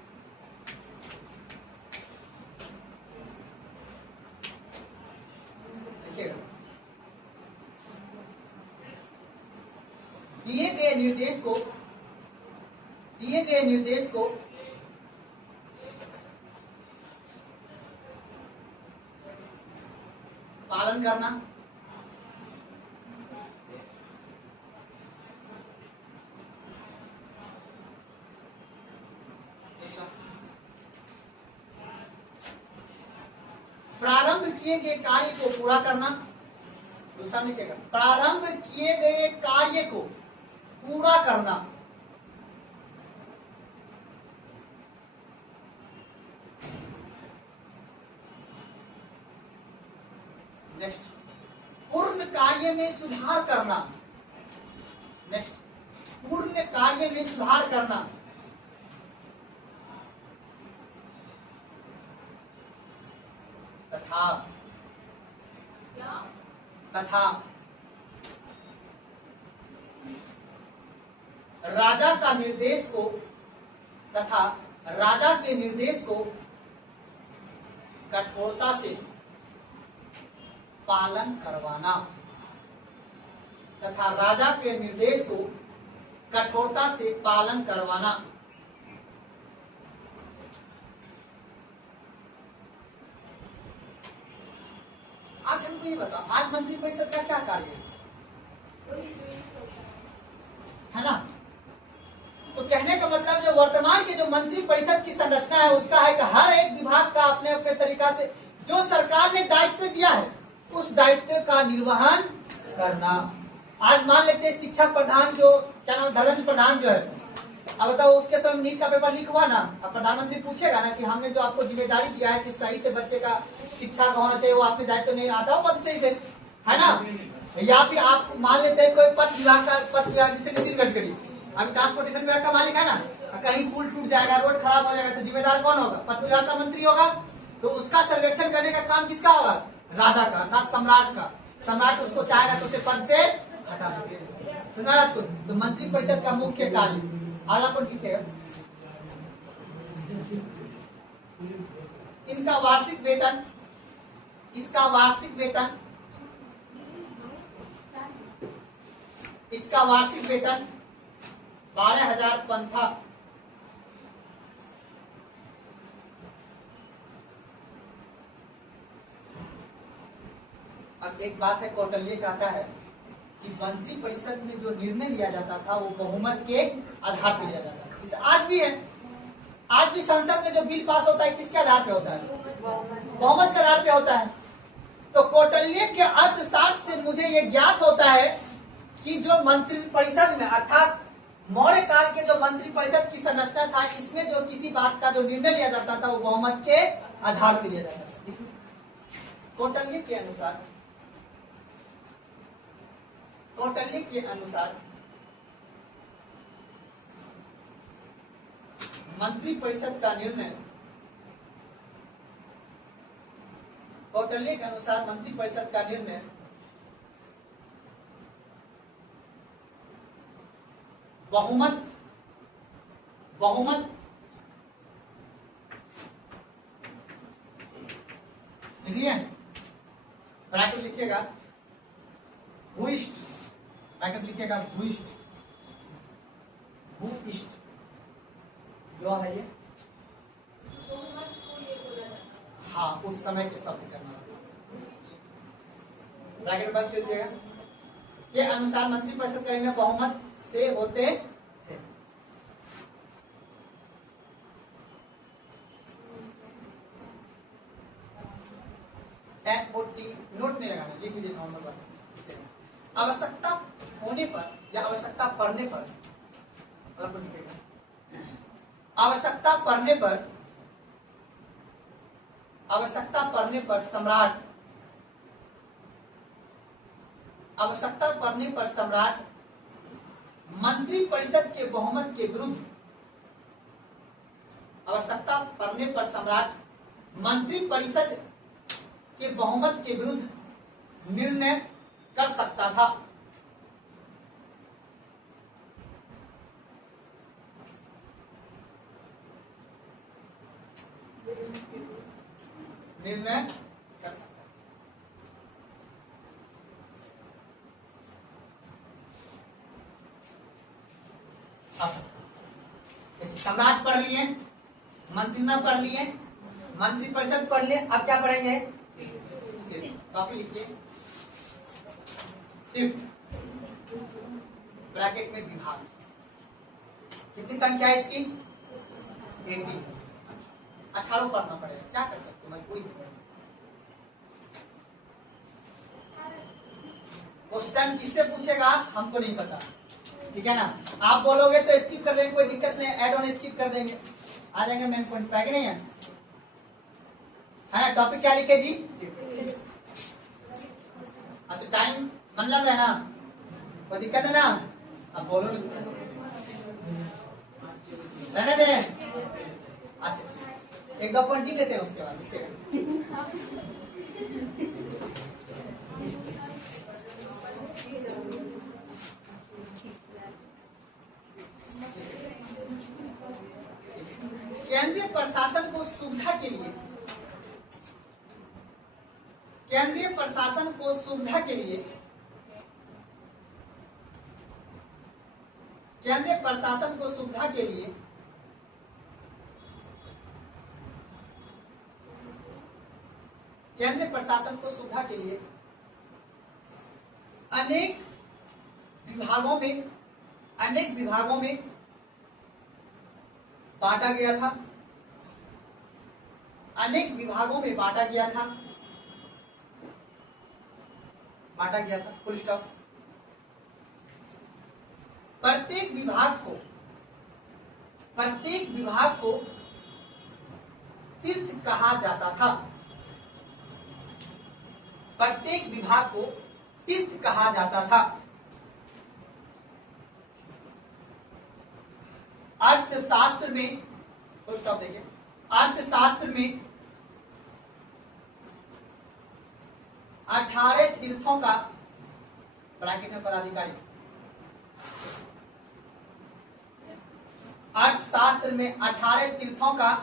लिखिएगा दिए गए निर्देश को पालन करना, प्रारंभ किए गए कार्य को पूरा करना। दूसरा लिखेगा प्रारंभ किए गए कार्य को पूरा करना। नेक्स्ट पूर्ण कार्य में सुधार करना। नेक्स्ट पूर्ण कार्य में सुधार करना। तथा तथा राजा का निर्देश को तथा राजा के निर्देश को कठोरता से पालन करवाना तथा राजा के निर्देश को कठोरता से पालन करवाना। आज हमको ये बताओ, आज मंत्री परिषद का क्या कार्य है ना? तो कहने का मतलब जो वर्तमान के जो मंत्री परिषद की संरचना है उसका है कि हर एक विभाग का अपने अपने तरीका से जो सरकार ने दायित्व दिया है उस दायित्व का निर्वहन करना। आज मान लेते हैं शिक्षा प्रधान जो क्या नाम धर्मेंद्र प्रधान जो है, अब बताओ उसके समय नीट का पेपर लीक हुआ ना, अब प्रधानमंत्री पूछेगा ना कि हमने जो आपको जिम्मेदारी दिया है कि सही से बच्चे का शिक्षा का होना चाहिए, वो आपने दायित्व नहीं हटाओ पद सही से, है ना? या फिर आप मान लेते हैं कोई पथ विभाग जैसे नितिन गडकरी अभी ट्रांसपोर्टेशन विभाग का मालिक है ना, कहीं पुल टूट जाएगा, रोड खराब हो जाएगा तो जिम्मेदार कौन होगा? पथ विभाग का मंत्री होगा। तो उसका सर्वेक्षण करने का काम किसका होगा? राजा का, अर्थात सम्राट का। सम्राट उसको चाहेगा तो उसे पद से हटा देगा। सुना तो मंत्री परिषद का मुख्य कार्य आला पर लिखेगा, इनका वार्षिक वेतन, इसका वार्षिक वेतन, इसका वार्षिक वेतन 12,000 पंथा। अब एक बात है, कौटिल्य कहता है कि मंत्री परिषद में जो निर्णय लिया जाता था वो बहुमत के आधार पर लिया जाता था। इस आज भी है, आज भी संसद में जो बिल पास होता है किसके आधार पे होता है? बहुमत के आधार पे होता है। तो कौटिल्य के अर्थशास्त्र से मुझे ये ज्ञात होता है कि जो मंत्री परिषद में अर्थात मौर्य काल के जो मंत्री परिषद की संरचना था इसमें जो किसी बात का जो निर्णय लिया जाता था वो बहुमत के आधार पर लिया जाता था। कौटिल्य के अनुसार मंत्री परिषद का निर्णय, कौटिल्य के अनुसार मंत्री परिषद का निर्णय बहुमत लिखिए, ब्रैकेट लिखिएगा भूइष्ठ, ब्रैकेट लिखिएगा भूइष्ठ, भूइष्ठ जो है ये, हाँ उस समय के शब्द करना, ब्रैकेट बस लीजिएगा, के अनुसार मंत्री परिषद का निर्णय बहुमत से होते थे। नोट नहीं लगाना, लिख लीजिए नॉर्मल बात। आवश्यकता होने पर या आवश्यकता पड़ने पर, आवश्यकता पड़ने पर सम्राट मंत्री परिषद के बहुमत के विरुद्ध, आवश्यकता पड़ने पर सम्राट मंत्री परिषद के बहुमत के विरुद्ध निर्णय कर सकता था। निर्णय कर सकता है। सम्राट पढ़ लिए, मंत्री न पढ़ लिए, मंत्री परिषद पढ़ लिए, अब क्या पढ़ेंगे? कॉपी लिखिए, ब्रैकेट में विभाग, कितनी संख्या है इसकी? 18 पढ़ना पड़ेगा, क्या कर सकते मजबूरी। क्वेश्चन किससे पूछेगा हमको नहीं पता, ठीक है ना? आप बोलोगे तो स्किप कर देंगे, कोई दिक्कत नहीं, ऐड ऑन स्किप कर देंगे, आ जाएंगे मेन पॉइंट पे, आगे नहीं है ना? टॉपिक क्या लिखे जी? अच्छा टाइम मतलब है ना, कोई दिक्कत है ना? अब बोलो रहने दे। अच्छा एक दो पॉइंट लेते हैं उसके बाद को सुविधा के लिए, केंद्रीय प्रशासन को सुविधा के लिए, केंद्रीय प्रशासन को सुविधा के लिए केंद्रीय प्रशासन को सुविधा के लिए अनेक विभागों में बांटा गया था, अनेक विभागों में बांटा गया था, फुल स्टॉप। प्रत्येक विभाग को तीर्थ कहा जाता था, प्रत्येक विभाग को तीर्थ कहा जाता था। अर्थशास्त्र में, फुल स्टॉप देखिए, अर्थशास्त्र में 18 तीर्थों का, ब्रैकेट में पदाधिकारी, अर्थशास्त्र में 18 तीर्थों का,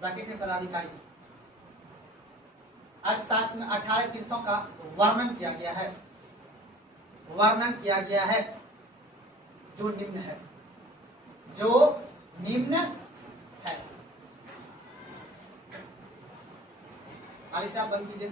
ब्रैकेट में पदाधिकारी, अर्थशास्त्र में 18 तीर्थों का वर्णन किया गया है, जो निम्न है, खाली से आप बंद कीजिए।